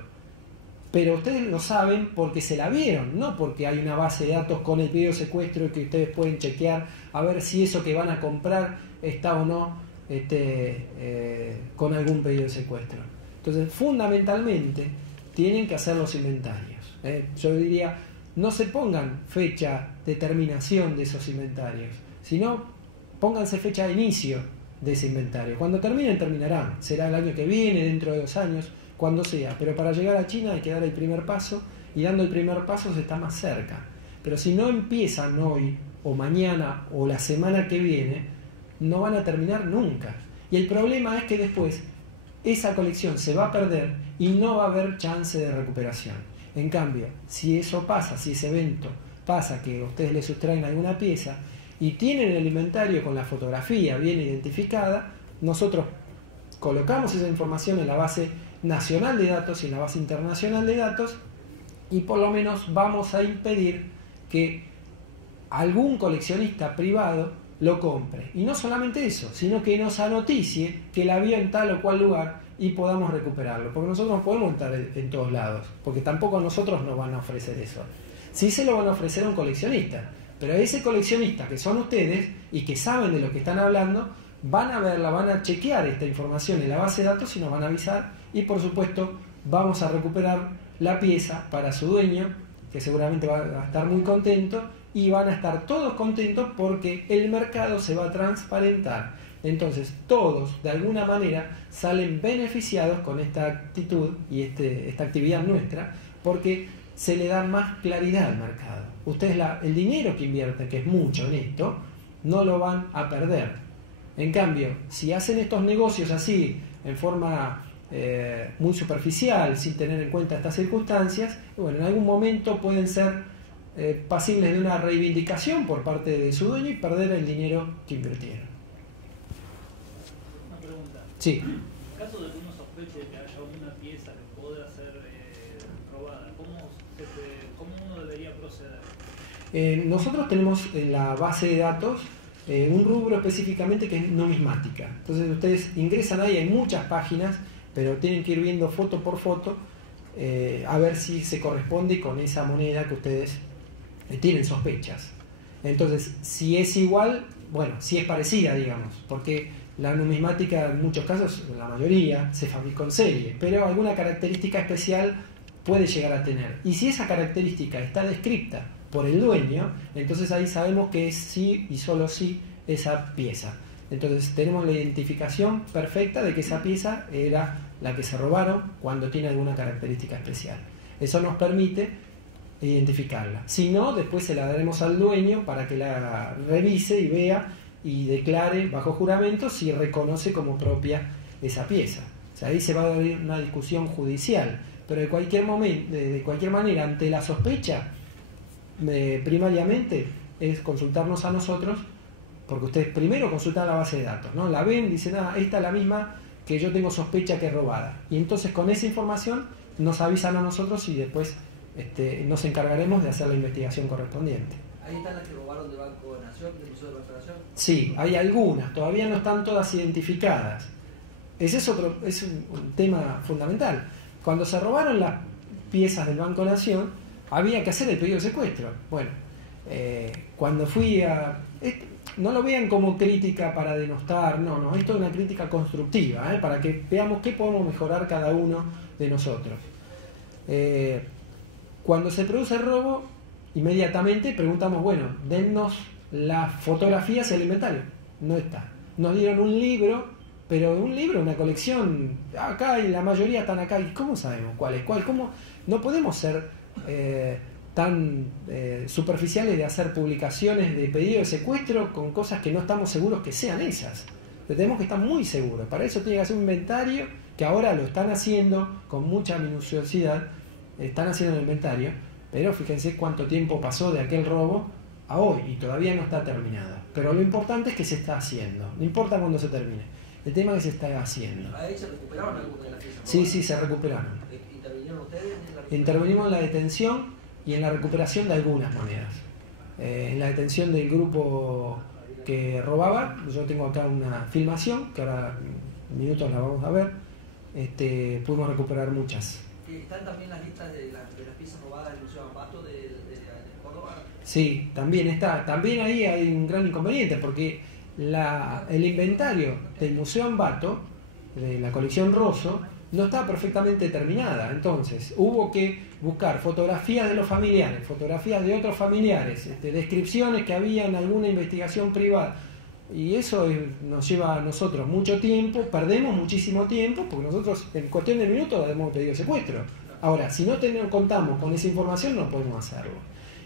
Pero ustedes lo saben porque se la vieron, no porque hay una base de datos con el pedido de secuestro que ustedes pueden chequear a ver si eso que van a comprar está o no con algún pedido de secuestro. Entonces, fundamentalmente, tienen que hacer los inventarios. Yo diría, no se pongan fecha de terminación de esos inventarios, sino pónganse fecha de inicio de ese inventario. Cuando terminen, terminarán. Será el año que viene, dentro de 2 años, cuando sea. Pero para llegar a China hay que dar el primer paso, y dando el primer paso se está más cerca. Pero si no empiezan hoy, o mañana, o la semana que viene, no van a terminar nunca. Y el problema es que después esa colección se va a perder y no va a haber chance de recuperación. En cambio, si eso pasa, si ese evento pasa, que ustedes le sustraen alguna pieza y tienen el inventario con la fotografía bien identificada, nosotros colocamos esa información en la base nacional de datos y en la base internacional de datos, y por lo menos vamos a impedir que algún coleccionista privado lo compre. Y no solamente eso, sino que nos anoticie que la vio en tal o cual lugar y podamos recuperarlo. Porque nosotros no podemos estar en todos lados, porque tampoco a nosotros nos van a ofrecer eso. Sí se lo van a ofrecer a un coleccionista, pero a ese coleccionista que son ustedes y que saben de lo que están hablando, van a verla, van a chequear esta información en la base de datos y nos van a avisar, y por supuesto vamos a recuperar la pieza para su dueño, que seguramente va a estar muy contento, y van a estar todos contentos porque el mercado se va a transparentar. Entonces todos de alguna manera salen beneficiados con esta actitud y esta actividad nuestra, porque se le da más claridad al mercado. Ustedes el dinero que invierten, que es mucho en esto, no lo van a perder. En cambio, si hacen estos negocios así, en forma muy superficial, sin tener en cuenta estas circunstancias, bueno, en algún momento pueden ser pasibles de una reivindicación por parte de su dueño y perder el dinero que invirtieron. Una pregunta. Sí. En caso de que uno sospeche de que haya una pieza que pueda ser robada, ¿cómo uno debería proceder? Nosotros tenemos en la base de datos un rubro específicamente que es numismática. Entonces ustedes ingresan ahí, hay muchas páginas, pero tienen que ir viendo foto por foto a ver si se corresponde con esa moneda que ustedes tienen sospechas. Entonces, si es igual, bueno, si es parecida, digamos, porque la numismática en muchos casos, la mayoría, se fabrica en serie, pero alguna característica especial puede llegar a tener. Y si esa característica está descrita por el dueño, entonces ahí sabemos que es sí y solo sí esa pieza. Entonces tenemos la identificación perfecta de que esa pieza era la que se robaron cuando tiene alguna característica especial. Eso nos permite identificarla. Si no, después se la daremos al dueño para que la revise y vea y declare bajo juramento si reconoce como propia esa pieza. O sea, ahí se va a abrir una discusión judicial, pero de cualquier manera, ante la sospecha, primariamente es consultarnos a nosotros, porque ustedes primero consultan la base de datos, ¿no? La ven, dicen, esta es la misma que yo tengo sospecha que es robada, y entonces con esa información nos avisan a nosotros y después nos encargaremos de hacer la investigación correspondiente. Ahí están las que robaron del Banco de Nación, del Museo de Banco de Nación. Sí, hay algunas, todavía no están todas identificadas. Ese es un tema fundamental. Cuando se robaron las piezas del Banco Nación, había que hacer el pedido de secuestro. Bueno, cuando fui a... no lo vean como crítica para denostar, no, esto es una crítica constructiva, para que veamos qué podemos mejorar cada uno de nosotros. Cuando se produce el robo, inmediatamente preguntamos, bueno, dennos las fotografías y el inventario. No está. Nos dieron un libro, pero un libro, una colección, acá y la mayoría están acá. ¿Y cómo sabemos cuál es cuál? ¿Cómo? No podemos ser tan superficiales de hacer publicaciones de pedido de secuestro con cosas que no estamos seguros que sean esas. Pero tenemos que estar muy seguros. Para eso tiene que hacer un inventario, que ahora lo están haciendo con mucha minuciosidad. Están haciendo el inventario, pero fíjense cuánto tiempo pasó de aquel robo a hoy y todavía no está terminado. Pero lo importante es que se está haciendo, no importa cuándo se termine. El tema es que se está haciendo. ¿Ahí se recuperaron algunas de las piezas? Sí, se recuperaron. ¿Intervinieron ustedes? Intervenimos en la detención y en la recuperación de algunas monedas. En la detención del grupo que robaba, yo tengo acá una filmación, que ahora en minutos la vamos a ver, pudimos recuperar muchas. ¿Están también las listas de las piezas robadas del Museo Ambato de Córdoba? Sí, también está. También ahí hay un gran inconveniente, porque el inventario del Museo Ambato, de la colección Rosso, no está perfectamente terminada. Entonces, hubo que buscar fotografías de los familiares, fotografías de otros familiares, descripciones que había en alguna investigación privada. Y eso nos lleva a nosotros mucho tiempo, perdemos muchísimo tiempo, porque nosotros en cuestión de minutos hemos pedido secuestro. Ahora, si no contamos con esa información, no podemos hacerlo.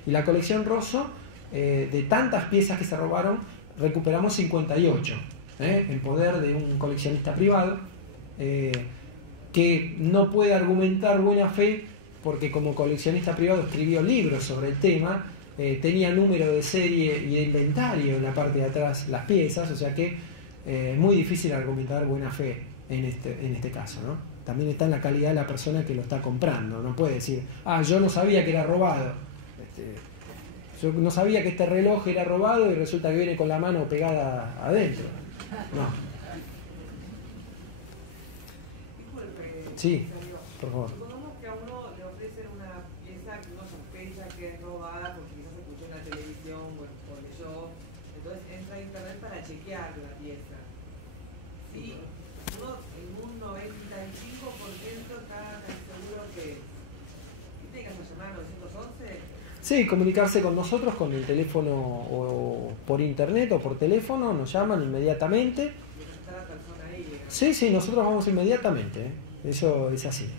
Y la colección Rosso, de tantas piezas que se robaron, recuperamos 58, en poder de un coleccionista privado, que no puede argumentar buena fe, porque como coleccionista privado escribió libros sobre el tema, tenía número de serie y de inventario en la parte de atrás las piezas, o sea que es muy difícil argumentar buena fe en este caso, ¿no? También está en la calidad de la persona que lo está comprando, no puede decir, yo no sabía que era robado. Yo no sabía que este reloj era robado y resulta que viene con la mano pegada adentro. No. Disculpe, Sí, por favor. supongamos que a uno le ofrecen una pieza que uno sospecha que es robada porque quizás escuchó en la televisión o leyó, entonces entra a internet para chequear la pieza. Si uno en un 95% está tan seguro que tiene que llamar al 911. Sí, comunicarse con nosotros con el teléfono o por internet o por teléfono, nos llaman inmediatamente. Está la persona ahí. Sí, sí, nosotros vamos inmediatamente, ¿eh? Eso es así.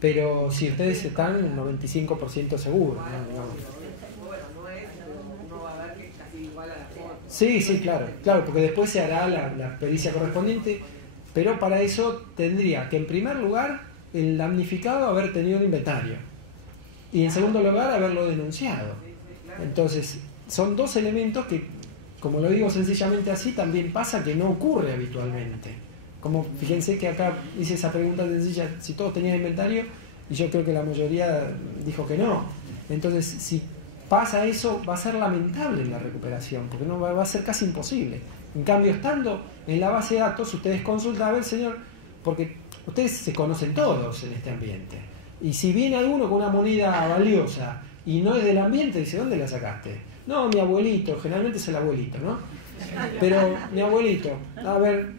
Pero si ustedes están 95% seguros, ¿no? Digamos. Bueno, no es, uno va a ver que es casi igual a la foto. Sí, sí, claro, porque después se hará la pericia correspondiente, pero para eso tendría que en primer lugar el damnificado haber tenido un inventario y en segundo lugar haberlo denunciado. Entonces, son dos elementos que, como lo digo sencillamente así, también pasa que no ocurre habitualmente. Como fíjense que acá hice esa pregunta sencilla, si todos tenían inventario, y yo creo que la mayoría dijo que no. Entonces, si pasa eso, va a ser lamentable la recuperación, porque no va a ser casi imposible. En cambio, estando en la base de datos, ustedes consultan, a ver, señor, porque ustedes se conocen todos en este ambiente. Y si viene alguno con una moneda valiosa y no es del ambiente, dice, ¿dónde la sacaste? No, mi abuelito, generalmente es el abuelito, ¿no? Pero mi abuelito, a ver,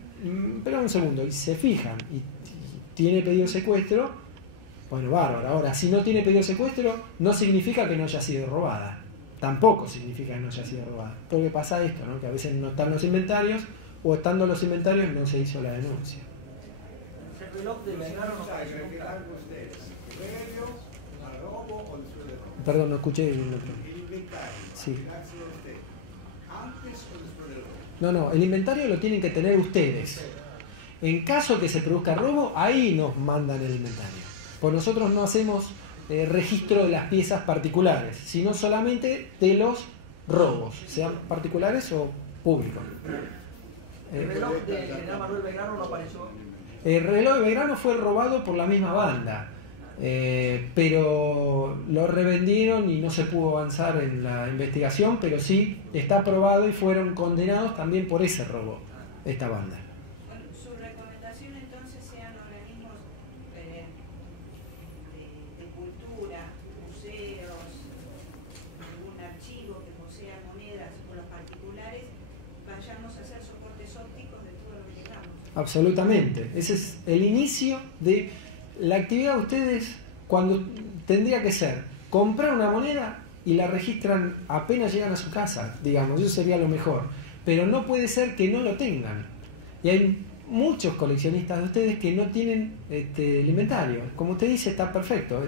espera un segundo, y se fijan, y tiene pedido de secuestro, bueno, bárbaro. Ahora, si no tiene pedido de secuestro, no significa que no haya sido robada. Tampoco significa que no haya sido robada. Porque pasa esto, ¿no? Que a veces no están los inventarios, o estando los inventarios no se hizo la denuncia. El reloj de Belgrano no apareció. Perdón, no escuché el otro. Sí. No, el inventario lo tienen que tener ustedes. En caso que se produzca robo, ahí nos mandan el inventario. Pues nosotros no hacemos registro de las piezas particulares, sino solamente de los robos, sean particulares o públicos. El reloj de General Manuel Belgrano no apareció. El reloj de Belgrano fue robado por la misma banda, pero lo revendieron y no se pudo avanzar en la investigación, pero sí está probado y fueron condenados también por ese robo, esta banda. Bueno, su recomendación entonces sean organismos de cultura, museos, algún archivo que posea monedas o los particulares, vayamos a hacer soportes ópticos de todo lo que tengamos. Absolutamente, ese es el inicio de la actividad de ustedes cuando tendría que ser comprar una moneda y la registran apenas llegan a su casa, digamos, eso sería lo mejor, pero no puede ser que no lo tengan. Y hay muchos coleccionistas de ustedes que no tienen el inventario. Como usted dice, está perfecto.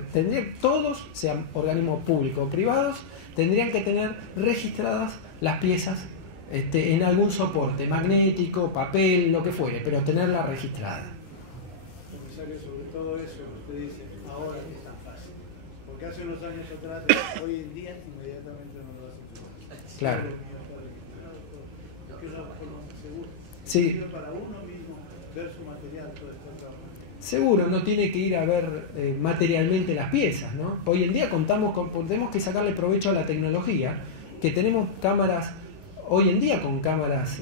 Todos, sean organismos públicos o privados, tendrían que tener registradas las piezas en algún soporte, magnético, papel, lo que fuere, pero tenerla registrada. Comisario, sobre todo eso que usted dice, ahora es tan fácil. Porque hace unos años atrás, hoy en día, inmediatamente no lo hacen su. Claro. Que es una forma segura. Sí. Para uno mismo ver su material, todo esto trabajo. Seguro, no tiene que ir a ver materialmente las piezas, ¿no? Hoy en día tenemos que sacarle provecho a la tecnología, que tenemos cámaras, hoy en día con cámaras,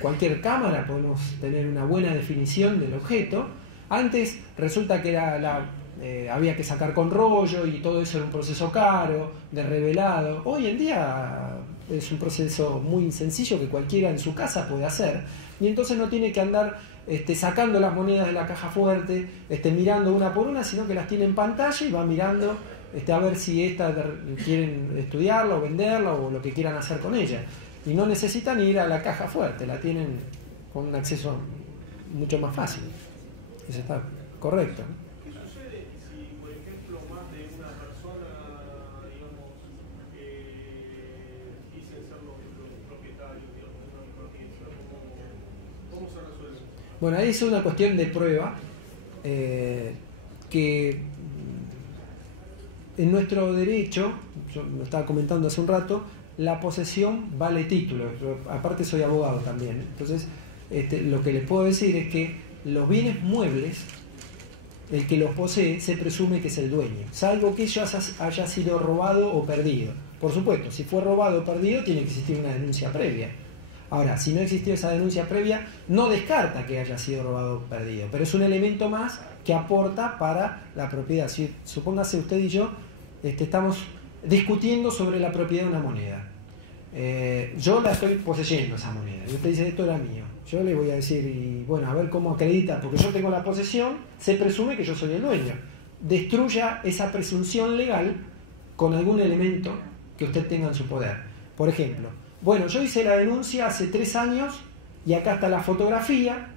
cualquier cámara podemos tener una buena definición del objeto. Antes resulta que había que sacar con rollo y todo eso era un proceso caro, de revelado. Hoy en día es un proceso muy sencillo que cualquiera en su casa puede hacer, y entonces no tiene que andar sacando las monedas de la caja fuerte, mirando una por una, sino que las tiene en pantalla y va mirando a ver si quieren estudiarla o venderla o lo que quieran hacer con ella. Y no necesitan ir a la caja fuerte, la tienen con un acceso mucho más fácil. Eso está correcto. ¿Qué sucede si, por ejemplo, más de una persona, digamos, dicen ser los propietarios, digamos, de una pieza? ¿Cómo se resuelve? Bueno, ahí es una cuestión de prueba que en nuestro derecho, yo lo estaba comentando hace un rato, la posesión vale título. Yo, aparte soy abogado también, entonces lo que les puedo decir es que los bienes muebles el que los posee, se presume que es el dueño, salvo que ello haya sido robado o perdido. Por supuesto, si fue robado o perdido, tiene que existir una denuncia previa. Ahora, si no existió esa denuncia previa, no descarta que haya sido robado o perdido, pero es un elemento más que aporta para la propiedad. Si, supóngase usted y yo estamos discutiendo sobre la propiedad de una moneda. Yo la estoy poseyendo, esa moneda, y usted dice, esto era mío. Yo le voy a decir, y bueno, a ver cómo acredita, porque yo tengo la posesión, se presume que yo soy el dueño. Destruya esa presunción legal con algún elemento que usted tenga en su poder. Por ejemplo, bueno, yo hice la denuncia hace 3 años y acá está la fotografía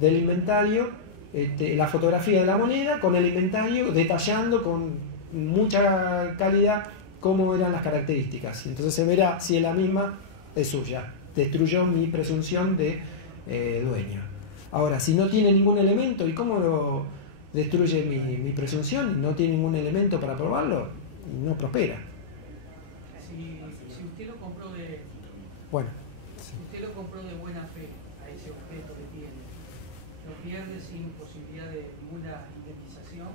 del inventario, la fotografía de la moneda con el inventario detallando con mucha calidad cómo eran las características. Entonces se verá si es la misma, es suya. Destruyó mi presunción de dueño. Ahora, si no tiene ningún elemento, ¿y cómo lo destruye mi presunción? No tiene ningún elemento para probarlo, y no prospera. Si usted lo compró de... Bueno. Si usted lo compró de buena fe a ese objeto que tiene, ¿lo pierde sin posibilidad de ninguna indemnización?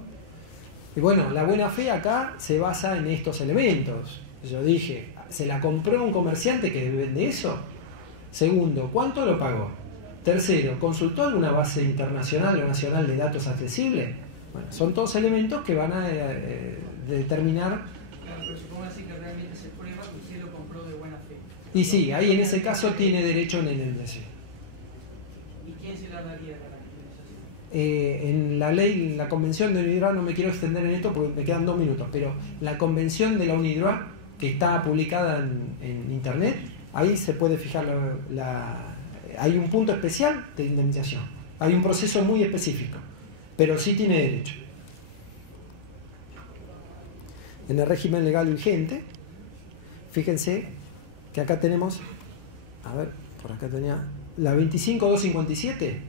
Y bueno, la buena fe acá se basa en estos elementos. Yo dije, ¿se la compró un comerciante que vende eso? Segundo, ¿cuánto lo pagó? Tercero, ¿consultó alguna base internacional o nacional de datos accesible? Bueno, son todos elementos que van a determinar. Pero supongo así que realmente se prueba que usted lo compró de buena fe. Y sí, ahí en ese caso tiene derecho a una indemnización. ¿Y quién se la daría la indemnización? En la ley, en la convención de UNIDROIT, no me quiero extender en esto porque me quedan 2 minutos, pero la convención de la UNIDROIT, que está publicada en internet, ahí se puede fijar hay un punto especial de indemnización. Hay un proceso muy específico, pero sí tiene derecho. En el régimen legal vigente, fíjense que acá tenemos, a ver, por acá tenía la 25257.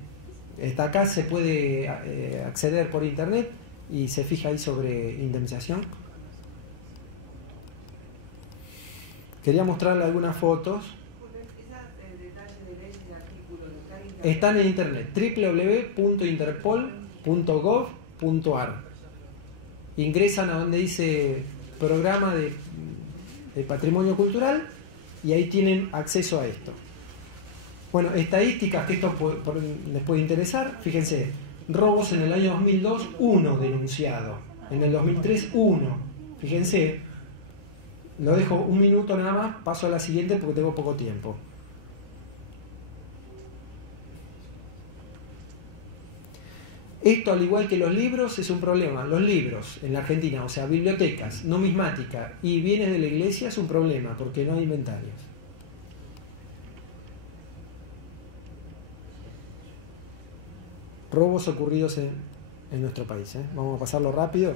Acá se puede acceder por internet y se fija ahí sobre indemnización. Quería mostrarle algunas fotos. Están en internet, www.interpol.gov.ar. Ingresan a donde dice programa de patrimonio cultural y ahí tienen acceso a esto. Bueno, estadísticas que esto les puede interesar. Fíjense, robos en el año 2002, 1 denunciado. En el 2003, 1. Fíjense, lo dejo 1 minuto nada más, paso a la siguiente porque tengo poco tiempo. Esto, al igual que los libros, es un problema. Los libros en la Argentina, o sea, bibliotecas, numismática y bienes de la iglesia es un problema porque no hay inventarios. Robos ocurridos en nuestro país. Vamos a pasarlo rápido.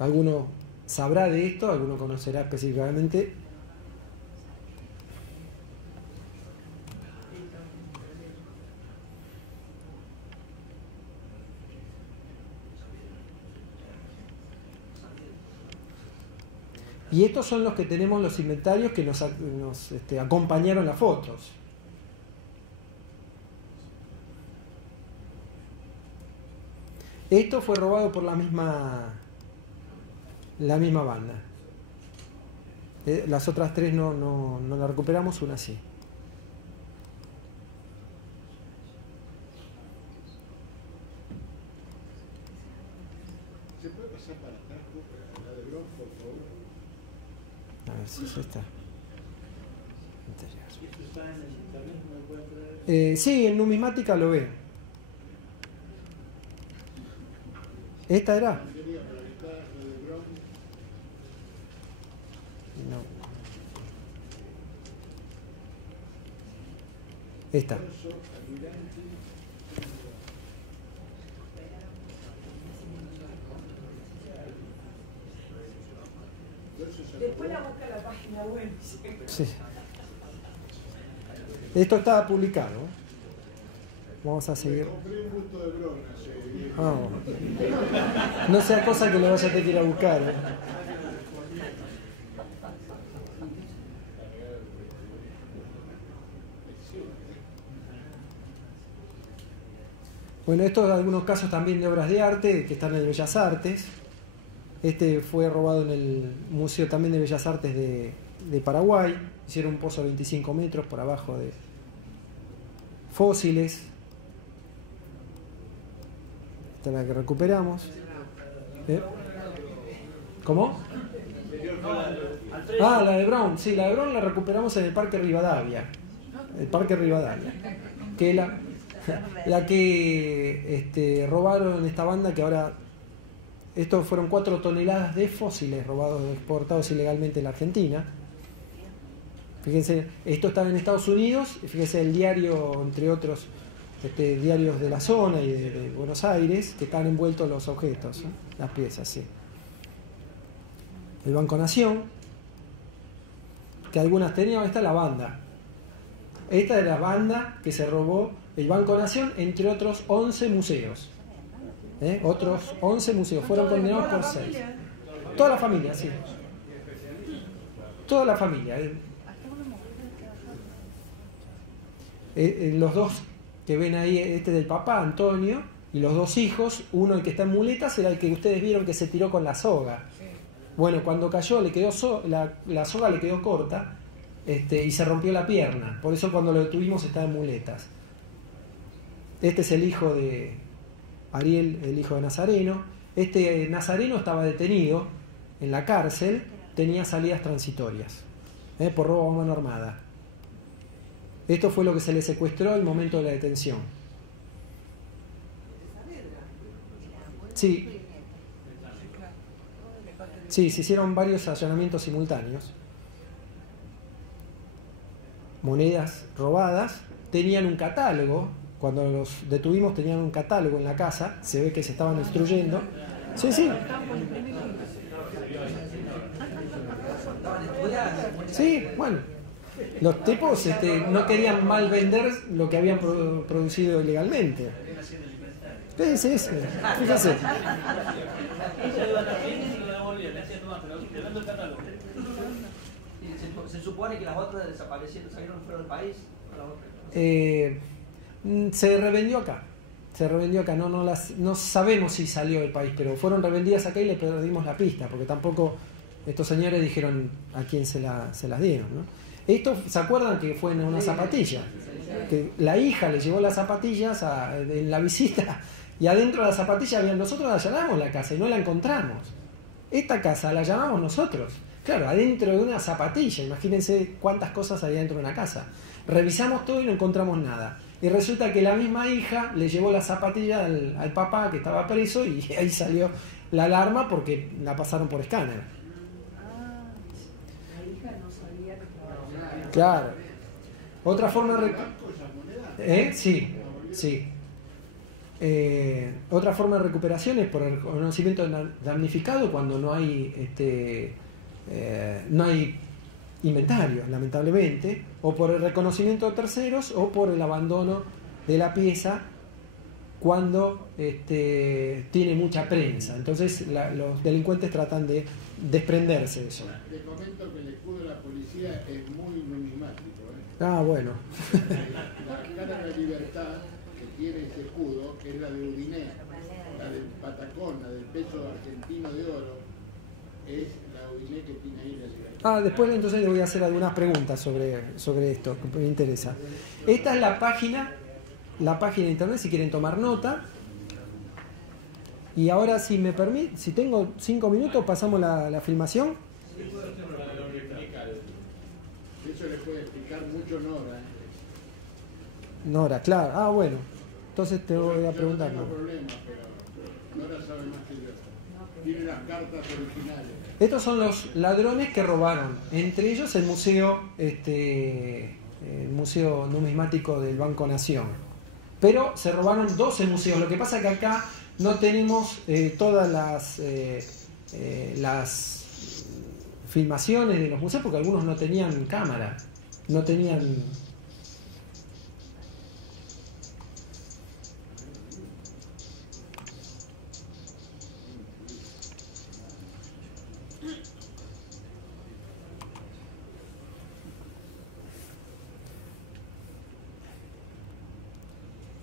Alguno sabrá de esto, alguno conocerá específicamente. Y estos son los que tenemos los inventarios que nos acompañaron las fotos. Esto fue robado por la misma banda. Las otras 3 no las recuperamos, una sí. ¿Se puede pasar para atrás la de Bron, por favor? A ver si es esta. ¿Esto está en el internet? ¿Me lo pueden traer? Sí, en numismática lo ve. ¿Esta era? Sería para que está la de Bron. No. Esta. Después la busca en la página web. Sí. Esto estaba publicado. Vamos a seguir. Compré un busto de Bron hace 10 Ah, no sea cosa que lo vaya a tener que ir a buscar. Bueno, estos algunos casos también de obras de arte que están en el Bellas Artes. Este fue robado en el Museo también de Bellas Artes de Paraguay. Hicieron un pozo de 25 metros por abajo de fósiles. Esta es la que recuperamos. ¿Cómo? Ah, la de Brown. Sí, la de Brown la recuperamos en el Parque Rivadavia. El Parque Rivadavia. Que es la que robaron esta banda, que ahora... Estos fueron 4 toneladas de fósiles robados, exportados ilegalmente en la Argentina. Fíjense, esto estaba en Estados Unidos. Fíjense el diario, entre otros diarios de la zona y de Buenos Aires, que están envueltos los objetos, las piezas, sí. El Banco Nación, que algunas tenían. Esta es la banda. Esta es la banda que se robó el Banco Nación, entre otros 11 museos. Otros 11 museos fueron condenados por 6. Toda la familia, sí. Toda la familia. Los dos que ven ahí, este del papá, Antonio, y los 2 hijos, uno el que está en muletas era el que ustedes vieron que se tiró con la soga. Bueno, cuando cayó le quedó la soga le quedó corta y se rompió la pierna. Por eso cuando lo detuvimos estaba en muletas. Este es el hijo de Ariel, el hijo de Nazareno. Este Nazareno estaba detenido en la cárcel, tenía salidas transitorias por robo a mano armada. Esto fue lo que se le secuestró al momento de la detención. Sí. Sí, se hicieron varios allanamientos simultáneos. Monedas robadas. Tenían un catálogo. Cuando los detuvimos tenían un catálogo en la casa. Se ve que se estaban instruyendo. Sí, sí. Sí, bueno. Los tipos no querían mal vender lo que habían producido ilegalmente. Sí, sí, sí. Fíjese. ¿Se supone que las otras desaparecieron, salieron fuera del país? Se revendió acá. No sabemos si salió del país, pero fueron revendidas acá y le perdimos la pista, porque tampoco estos señores dijeron a quién se las dieron, ¿no? Esto, ¿se acuerdan que fue en una zapatilla? Que la hija le llevó las zapatillas en la visita y adentro de la zapatilla nosotros allanamos la casa y no la encontramos. Esta casa la allanamos nosotros. Claro, adentro de una zapatilla. Imagínense cuántas cosas había dentro de una casa. Revisamos todo y no encontramos nada. Y resulta que la misma hija le llevó la zapatilla al papá que estaba preso y ahí salió la alarma porque la pasaron por escáner. Claro. Otra forma de sí, sí. Otra forma de recuperación es por el reconocimiento damnificado cuando no hay inventarios, lamentablemente, o por el reconocimiento de terceros o por el abandono de la pieza cuando tiene mucha prensa. Entonces los delincuentes tratan de desprenderse de eso. Les comento que el escudo de la policía es muy numismático. Ah, bueno. La cara de libertad que tiene ese escudo es la de Udinés, la del Patacón, la del peso argentino de oro, es la Udinés que tiene ahí la libertad. Después entonces le voy a hacer algunas preguntas sobre esto, que me interesa. Esta es la página de internet, si quieren tomar nota. Y ahora, si me permite, si tengo 5 minutos, pasamos la filmación. Eso le puede explicar mucho Nora. Nora, claro. Bueno. Entonces te voy a preguntar. No tengo problema, pero Nora sabe más que yo. Tiene las cartas originales. Estos son los ladrones que robaron, entre ellos el museo numismático del Banco Nación. Pero se robaron 12 museos. Lo que pasa es que acá no tenemos todas las filmaciones de los museos, porque algunos no tenían cámara, no tenían...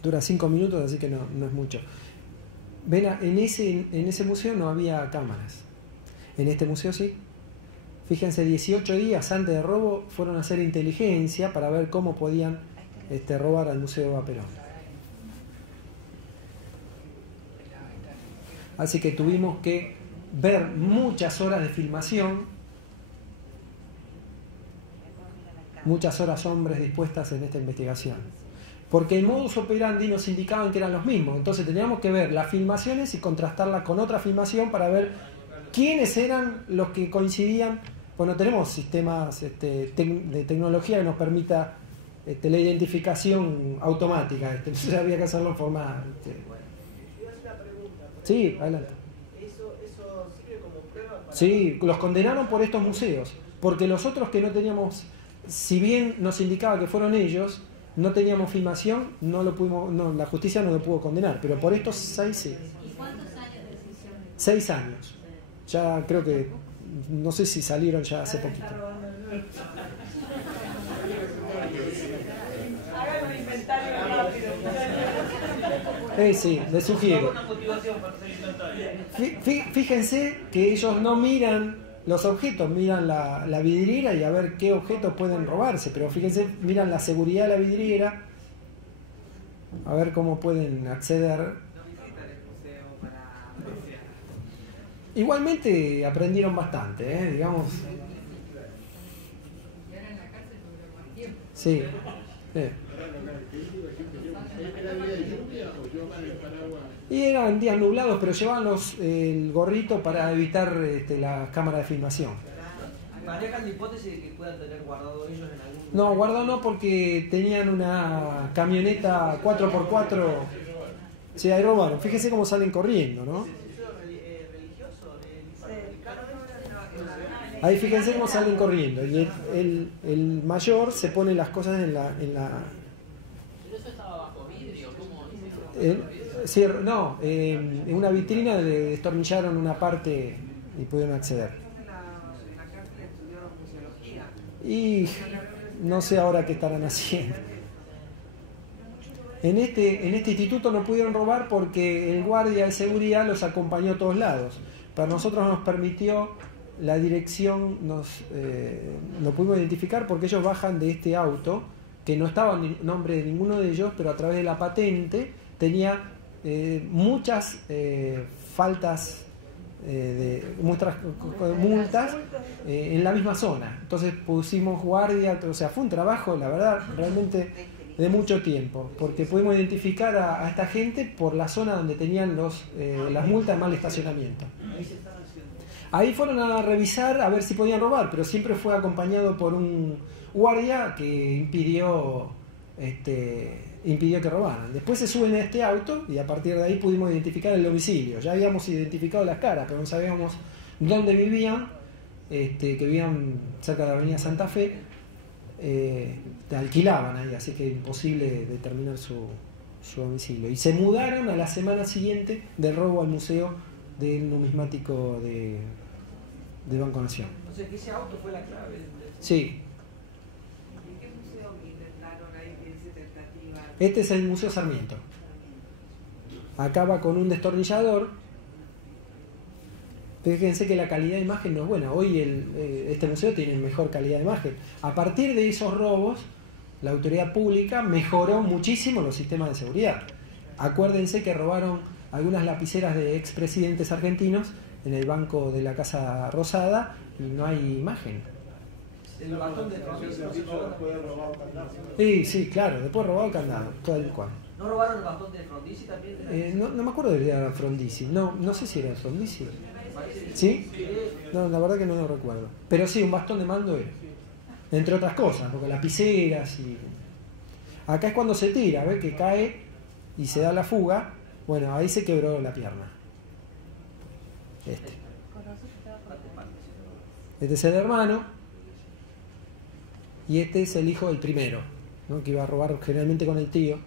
Dura 5 minutos, así que no es mucho. Ven, en ese museo no había cámaras. En este museo sí. Fíjense, 18 días antes del robo fueron a hacer inteligencia para ver cómo podían robar al Museo Eva Perón. Así que tuvimos que ver muchas horas de filmación, muchas horas hombres dispuestas en esta investigación. Porque el modus operandi nos indicaban que eran los mismos. Entonces teníamos que ver las filmaciones y contrastarlas con otra filmación para ver quiénes eran los que coincidían. Bueno, tenemos sistemas de tecnología que nos permita la identificación automática. Entonces había que hacerlo en forma... Sí, adelante. ¿Eso sirve como prueba para...? Sí, los condenaron por estos museos. Porque los otros que no teníamos, si bien nos indicaba que fueron ellos, no teníamos filmación, la justicia no lo pudo condenar. Pero por estos 6 sí. ¿Y cuántos años de decisión? 6 años. Ya creo que... No sé si salieron ya hace poquito. Hagan un inventario rápido. Sí, les sugiero. Fíjense que ellos no miran los objetos, miran la vidriera y a ver qué objetos pueden robarse, pero fíjense, miran la seguridad de la vidriera, a ver cómo pueden acceder. Igualmente aprendieron bastante, digamos. Sí. Y eran días nublados, pero llevaban el gorrito para evitar la cámara de filmación. ¿Manejan la hipótesis de que puedan tener guardado ellos en algún lugar? No, guardado no, porque tenían una camioneta 4x4. Sí, ahí robaron. Fíjese cómo salen corriendo, ¿no? Ahí fíjense cómo salen corriendo. Y el mayor se pone las cosas en la... ¿Pero eso estaba bajo vidrio? ¿Cómo? Sí, no, en una vitrina le destornillaron una parte y pudieron acceder. Y no sé ahora qué estarán haciendo. En este instituto no pudieron robar porque el guardia de seguridad los acompañó a todos lados. Para nosotros nos permitió la dirección, lo pudimos identificar porque ellos bajan de este auto, que no estaba en nombre de ninguno de ellos, pero a través de la patente tenía muchas faltas, muchas multas en la misma zona. Entonces pusimos guardia, o sea, fue un trabajo, la verdad, realmente de mucho tiempo, porque pudimos identificar a esta gente por la zona donde tenían las multas de mal estacionamiento. Ahí fueron a revisar a ver si podían robar, pero siempre fue acompañado por un guardia que impidió que robaran. Después se suben a este auto y a partir de ahí pudimos identificar el domicilio. Ya habíamos identificado las caras, pero no sabíamos dónde vivían, que vivían cerca de la avenida Santa Fe. Alquilaban ahí, así que imposible determinar su domicilio. Y se mudaron a la semana siguiente del robo al Museo del Numismático de Banco Nación. O sea, que ese auto fue la clave. Sí. ¿Y qué museo intentaron ahí que dice tentativa? Este es el Museo Sarmiento. Acaba con un destornillador. Fíjense que la calidad de imagen no es buena. Hoy este museo tiene mejor calidad de imagen. A partir de esos robos, la autoridad pública mejoró muchísimo los sistemas de seguridad. Acuérdense que robaron algunas lapiceras de expresidentes argentinos en el banco de la Casa Rosada y no hay imagen. El bastón de Frondizi no se robó. Sí, claro, después robado candado, todo el cual. ¿No robaron el bastón de Frondizi también? No me acuerdo de era Frondizi, no sé si era Frondizi. ¿Sí? No, la verdad que no lo recuerdo. Pero sí, un bastón de mando era. Entre otras cosas, porque lapiceras y... Acá es cuando se tira, ¿ves? Que cae y se da la fuga. Bueno, ahí se quebró la pierna. Este es el hermano. Y este es el hijo del primero, ¿no? Que iba a robar generalmente con el tío.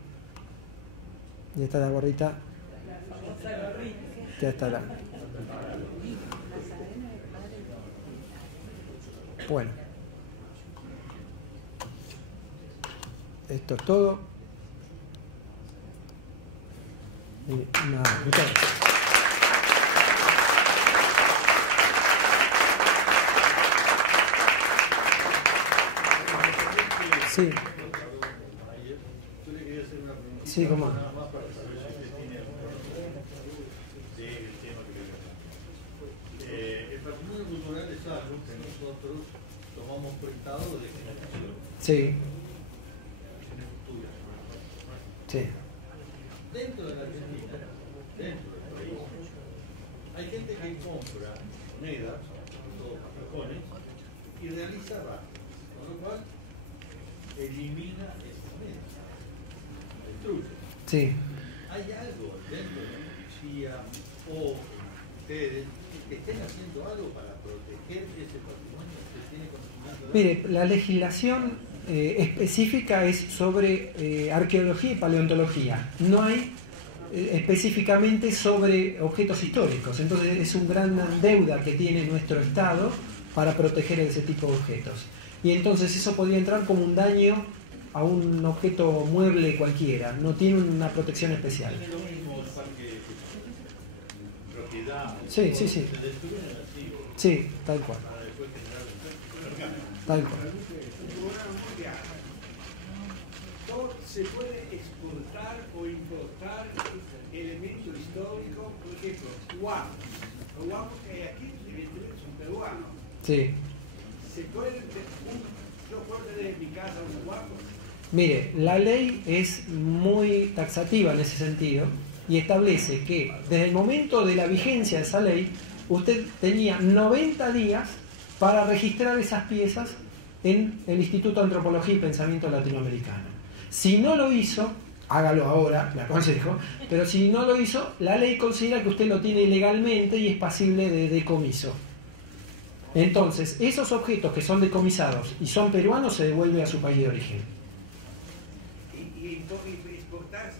Y esta es la gorrita. Ya está la... Bueno. Esto es todo. Nada, muchas gracias. Sí. Yo le quería hacer una pregunta. Sí, cómo no. Nada más para saber si usted tiene algún conocimiento del tema que le pregunto. El patrimonio cultural es algo que nosotros tomamos prestado de generación. Sí. Futura. Sí. Dentro de la Argentina, dentro del país, hay gente que compra monedas, todos cajones, y realiza rasgos, con lo cual elimina esa moneda, la destruye. Sí. ¿Hay algo dentro de la policía o ustedes que estén haciendo algo para proteger ese patrimonio que tiene conocimiento? Mire, la legislación específica es sobre arqueología y paleontología. No hay específicamente sobre objetos históricos. Entonces es una gran deuda que tiene nuestro Estado para proteger ese tipo de objetos. Y entonces eso podría entrar como un daño a un objeto mueble cualquiera. No tiene una protección especial. ¿Tiene lo mismo el parque propiedad? Sí, sí, sí. Se destruyen así. Sí, tal cual. Para después generar Tal cual. ¿Se puede exportar o importar elementos históricos? Por ejemplo, guapos. Los guapos que hay aquí son peruanos. Sí. ¿Se puede, yo puedo tener en mi casa unos guapos? Mire, la ley es muy taxativa en ese sentido y establece que desde el momento de la vigencia de esa ley, usted tenía 90 días para registrar esas piezas en el Instituto de Antropología y Pensamiento Latinoamericano. Si no lo hizo, hágalo ahora, le aconsejo, pero si no lo hizo, la ley considera que usted lo tiene ilegalmente y es pasible de decomiso. Entonces, esos objetos que son decomisados y son peruanos se devuelven a su país de origen. ¿Y exportar?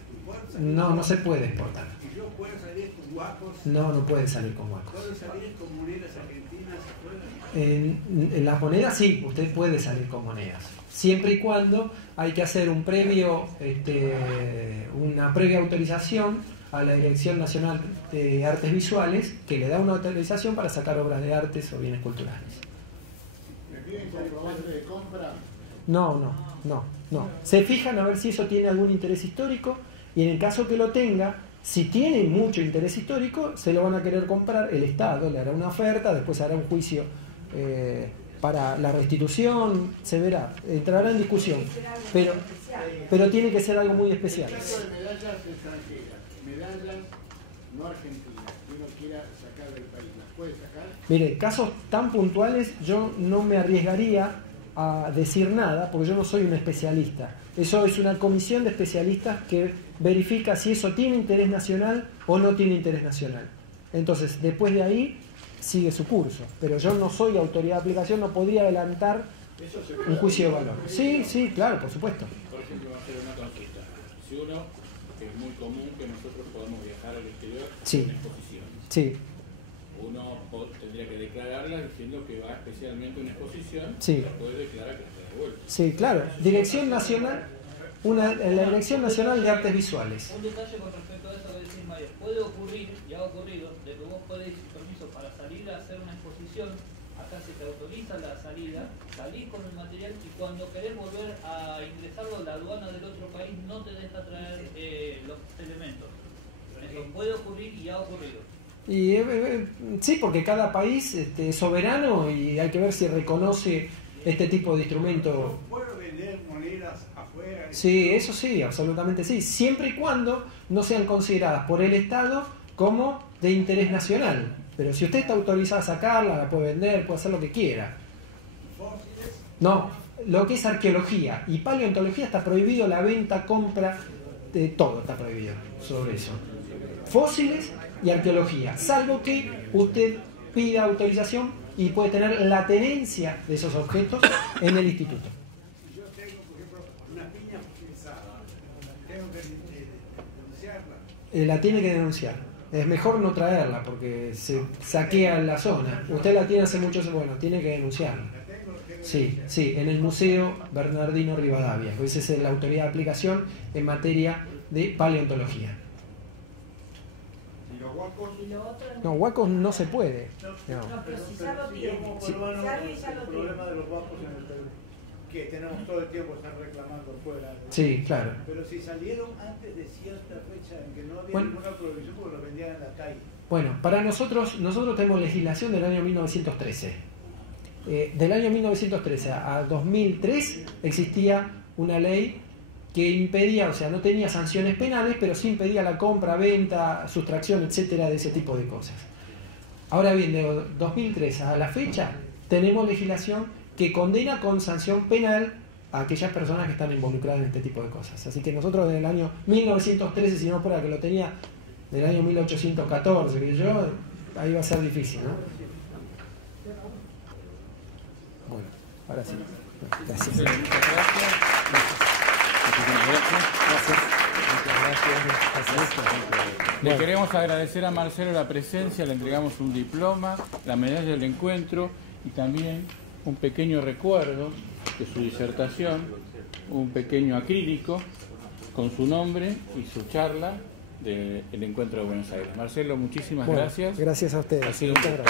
No, no se puede exportar. ¿Y yo puedo salir con guapos? No, no puede salir con huacos. ¿Puedo salir con monedas argentinas afuera? En las monedas sí, usted puede salir con monedas. Siempre y cuando hay que hacer una previa autorización a la Dirección Nacional de Artes Visuales, que le da una autorización para sacar obras de artes o bienes culturales. ¿Me piden comprobante de compra? No. Se fijan a ver si eso tiene algún interés histórico y en el caso que lo tenga, si tiene mucho interés histórico, se lo van a querer comprar, el Estado le hará una oferta, después hará un juicio para la restitución, se verá, entrará en discusión, pero tiene que ser algo muy especial. En el caso de medallas extranjeras, medallas no argentinas, que uno quiera sacar del país, ¿las puede sacar? Mire, casos tan puntuales yo no me arriesgaría a decir nada, porque yo no soy un especialista. Eso es una comisión de especialistas que verifica si eso tiene interés nacional o no tiene interés nacional. Entonces, después de ahí, sigue su curso. Pero yo no soy autoridad de aplicación, no podría adelantar un juicio de valor. Sí, claro, por supuesto. Por ejemplo, va a ser una consulta. Si uno, que es muy común que nosotros podamos viajar al exterior Sí. en una exposición. Sí. Uno tendría que declararla diciendo que va especialmente a una exposición Sí. y después declara que la trae de vuelta. Sí, claro. Dirección Nacional, la Dirección Nacional de Artes Visuales. Un detalle con respecto a eso que decís, Mario. Puede ocurrir, y ha ocurrido, de que vos podés pedir permiso para salir a hacer una exposición, acá se te autoriza la salida, salís con el material y cuando querés volver a ingresarlo, la aduana del otro país no te deja traer los elementos. Eso puede ocurrir y ha ocurrido. Y sí, porque cada país es soberano y hay que ver si reconoce este tipo de instrumento. ¿Puedo vender monedas afuera? Sí, eso sí, absolutamente sí, siempre y cuando no sean consideradas por el Estado como de interés nacional. Pero si usted está autorizado a sacarla, la puede vender, puede hacer lo que quiera. ¿Fósiles? No, lo que es arqueología y paleontología está prohibido la venta, compra, de todo está prohibido sobre eso. Fósiles y arqueología, salvo que usted pida autorización y puede tener la tenencia de esos objetos en el instituto. Si yo tengo, por ejemplo, una piña fosilizada, tengo que denunciarla. La tiene que denunciar. Es mejor no traerla porque se saquea la zona. Usted la tiene hace mucho, bueno, tiene que denunciarla. Sí, en el Museo Bernardino Rivadavia, pues esa es la autoridad de aplicación en materia de paleontología. huacos. Y lo otro es... No, huacos no se puede. No. No, pero si ya lo tiene, como si peruano, alguien ya lo el tiene. problema de los huacos en el Perú, que tenemos todo el tiempo estar reclamando fuera. Sí, claro. Pero si salieron antes de cierta fecha en que no había Bueno. ninguna prohibición porque lo vendían en la calle. Bueno, para nosotros tenemos legislación del año 1913. Del año 1913 a 2003 existía una ley que impedía, o sea, no tenía sanciones penales, pero sí impedía la compra, venta, sustracción, etcétera, de ese tipo de cosas. Ahora bien, de 2003 a la fecha, tenemos legislación que condena con sanción penal a aquellas personas que están involucradas en este tipo de cosas. Así que nosotros desde el año 1913, si no fuera que lo tenía del año 1814, que yo, ahí va a ser difícil, ¿no? Bueno, ahora sí. Gracias. Muchas gracias. Le queremos agradecer a Marcelo la presencia, le entregamos un diploma, la medalla del encuentro y también un pequeño recuerdo de su disertación, un pequeño acrílico con su nombre y su charla del encuentro de Buenos Aires. Marcelo, muchísimas gracias. Gracias a ustedes. Ha sido un placer.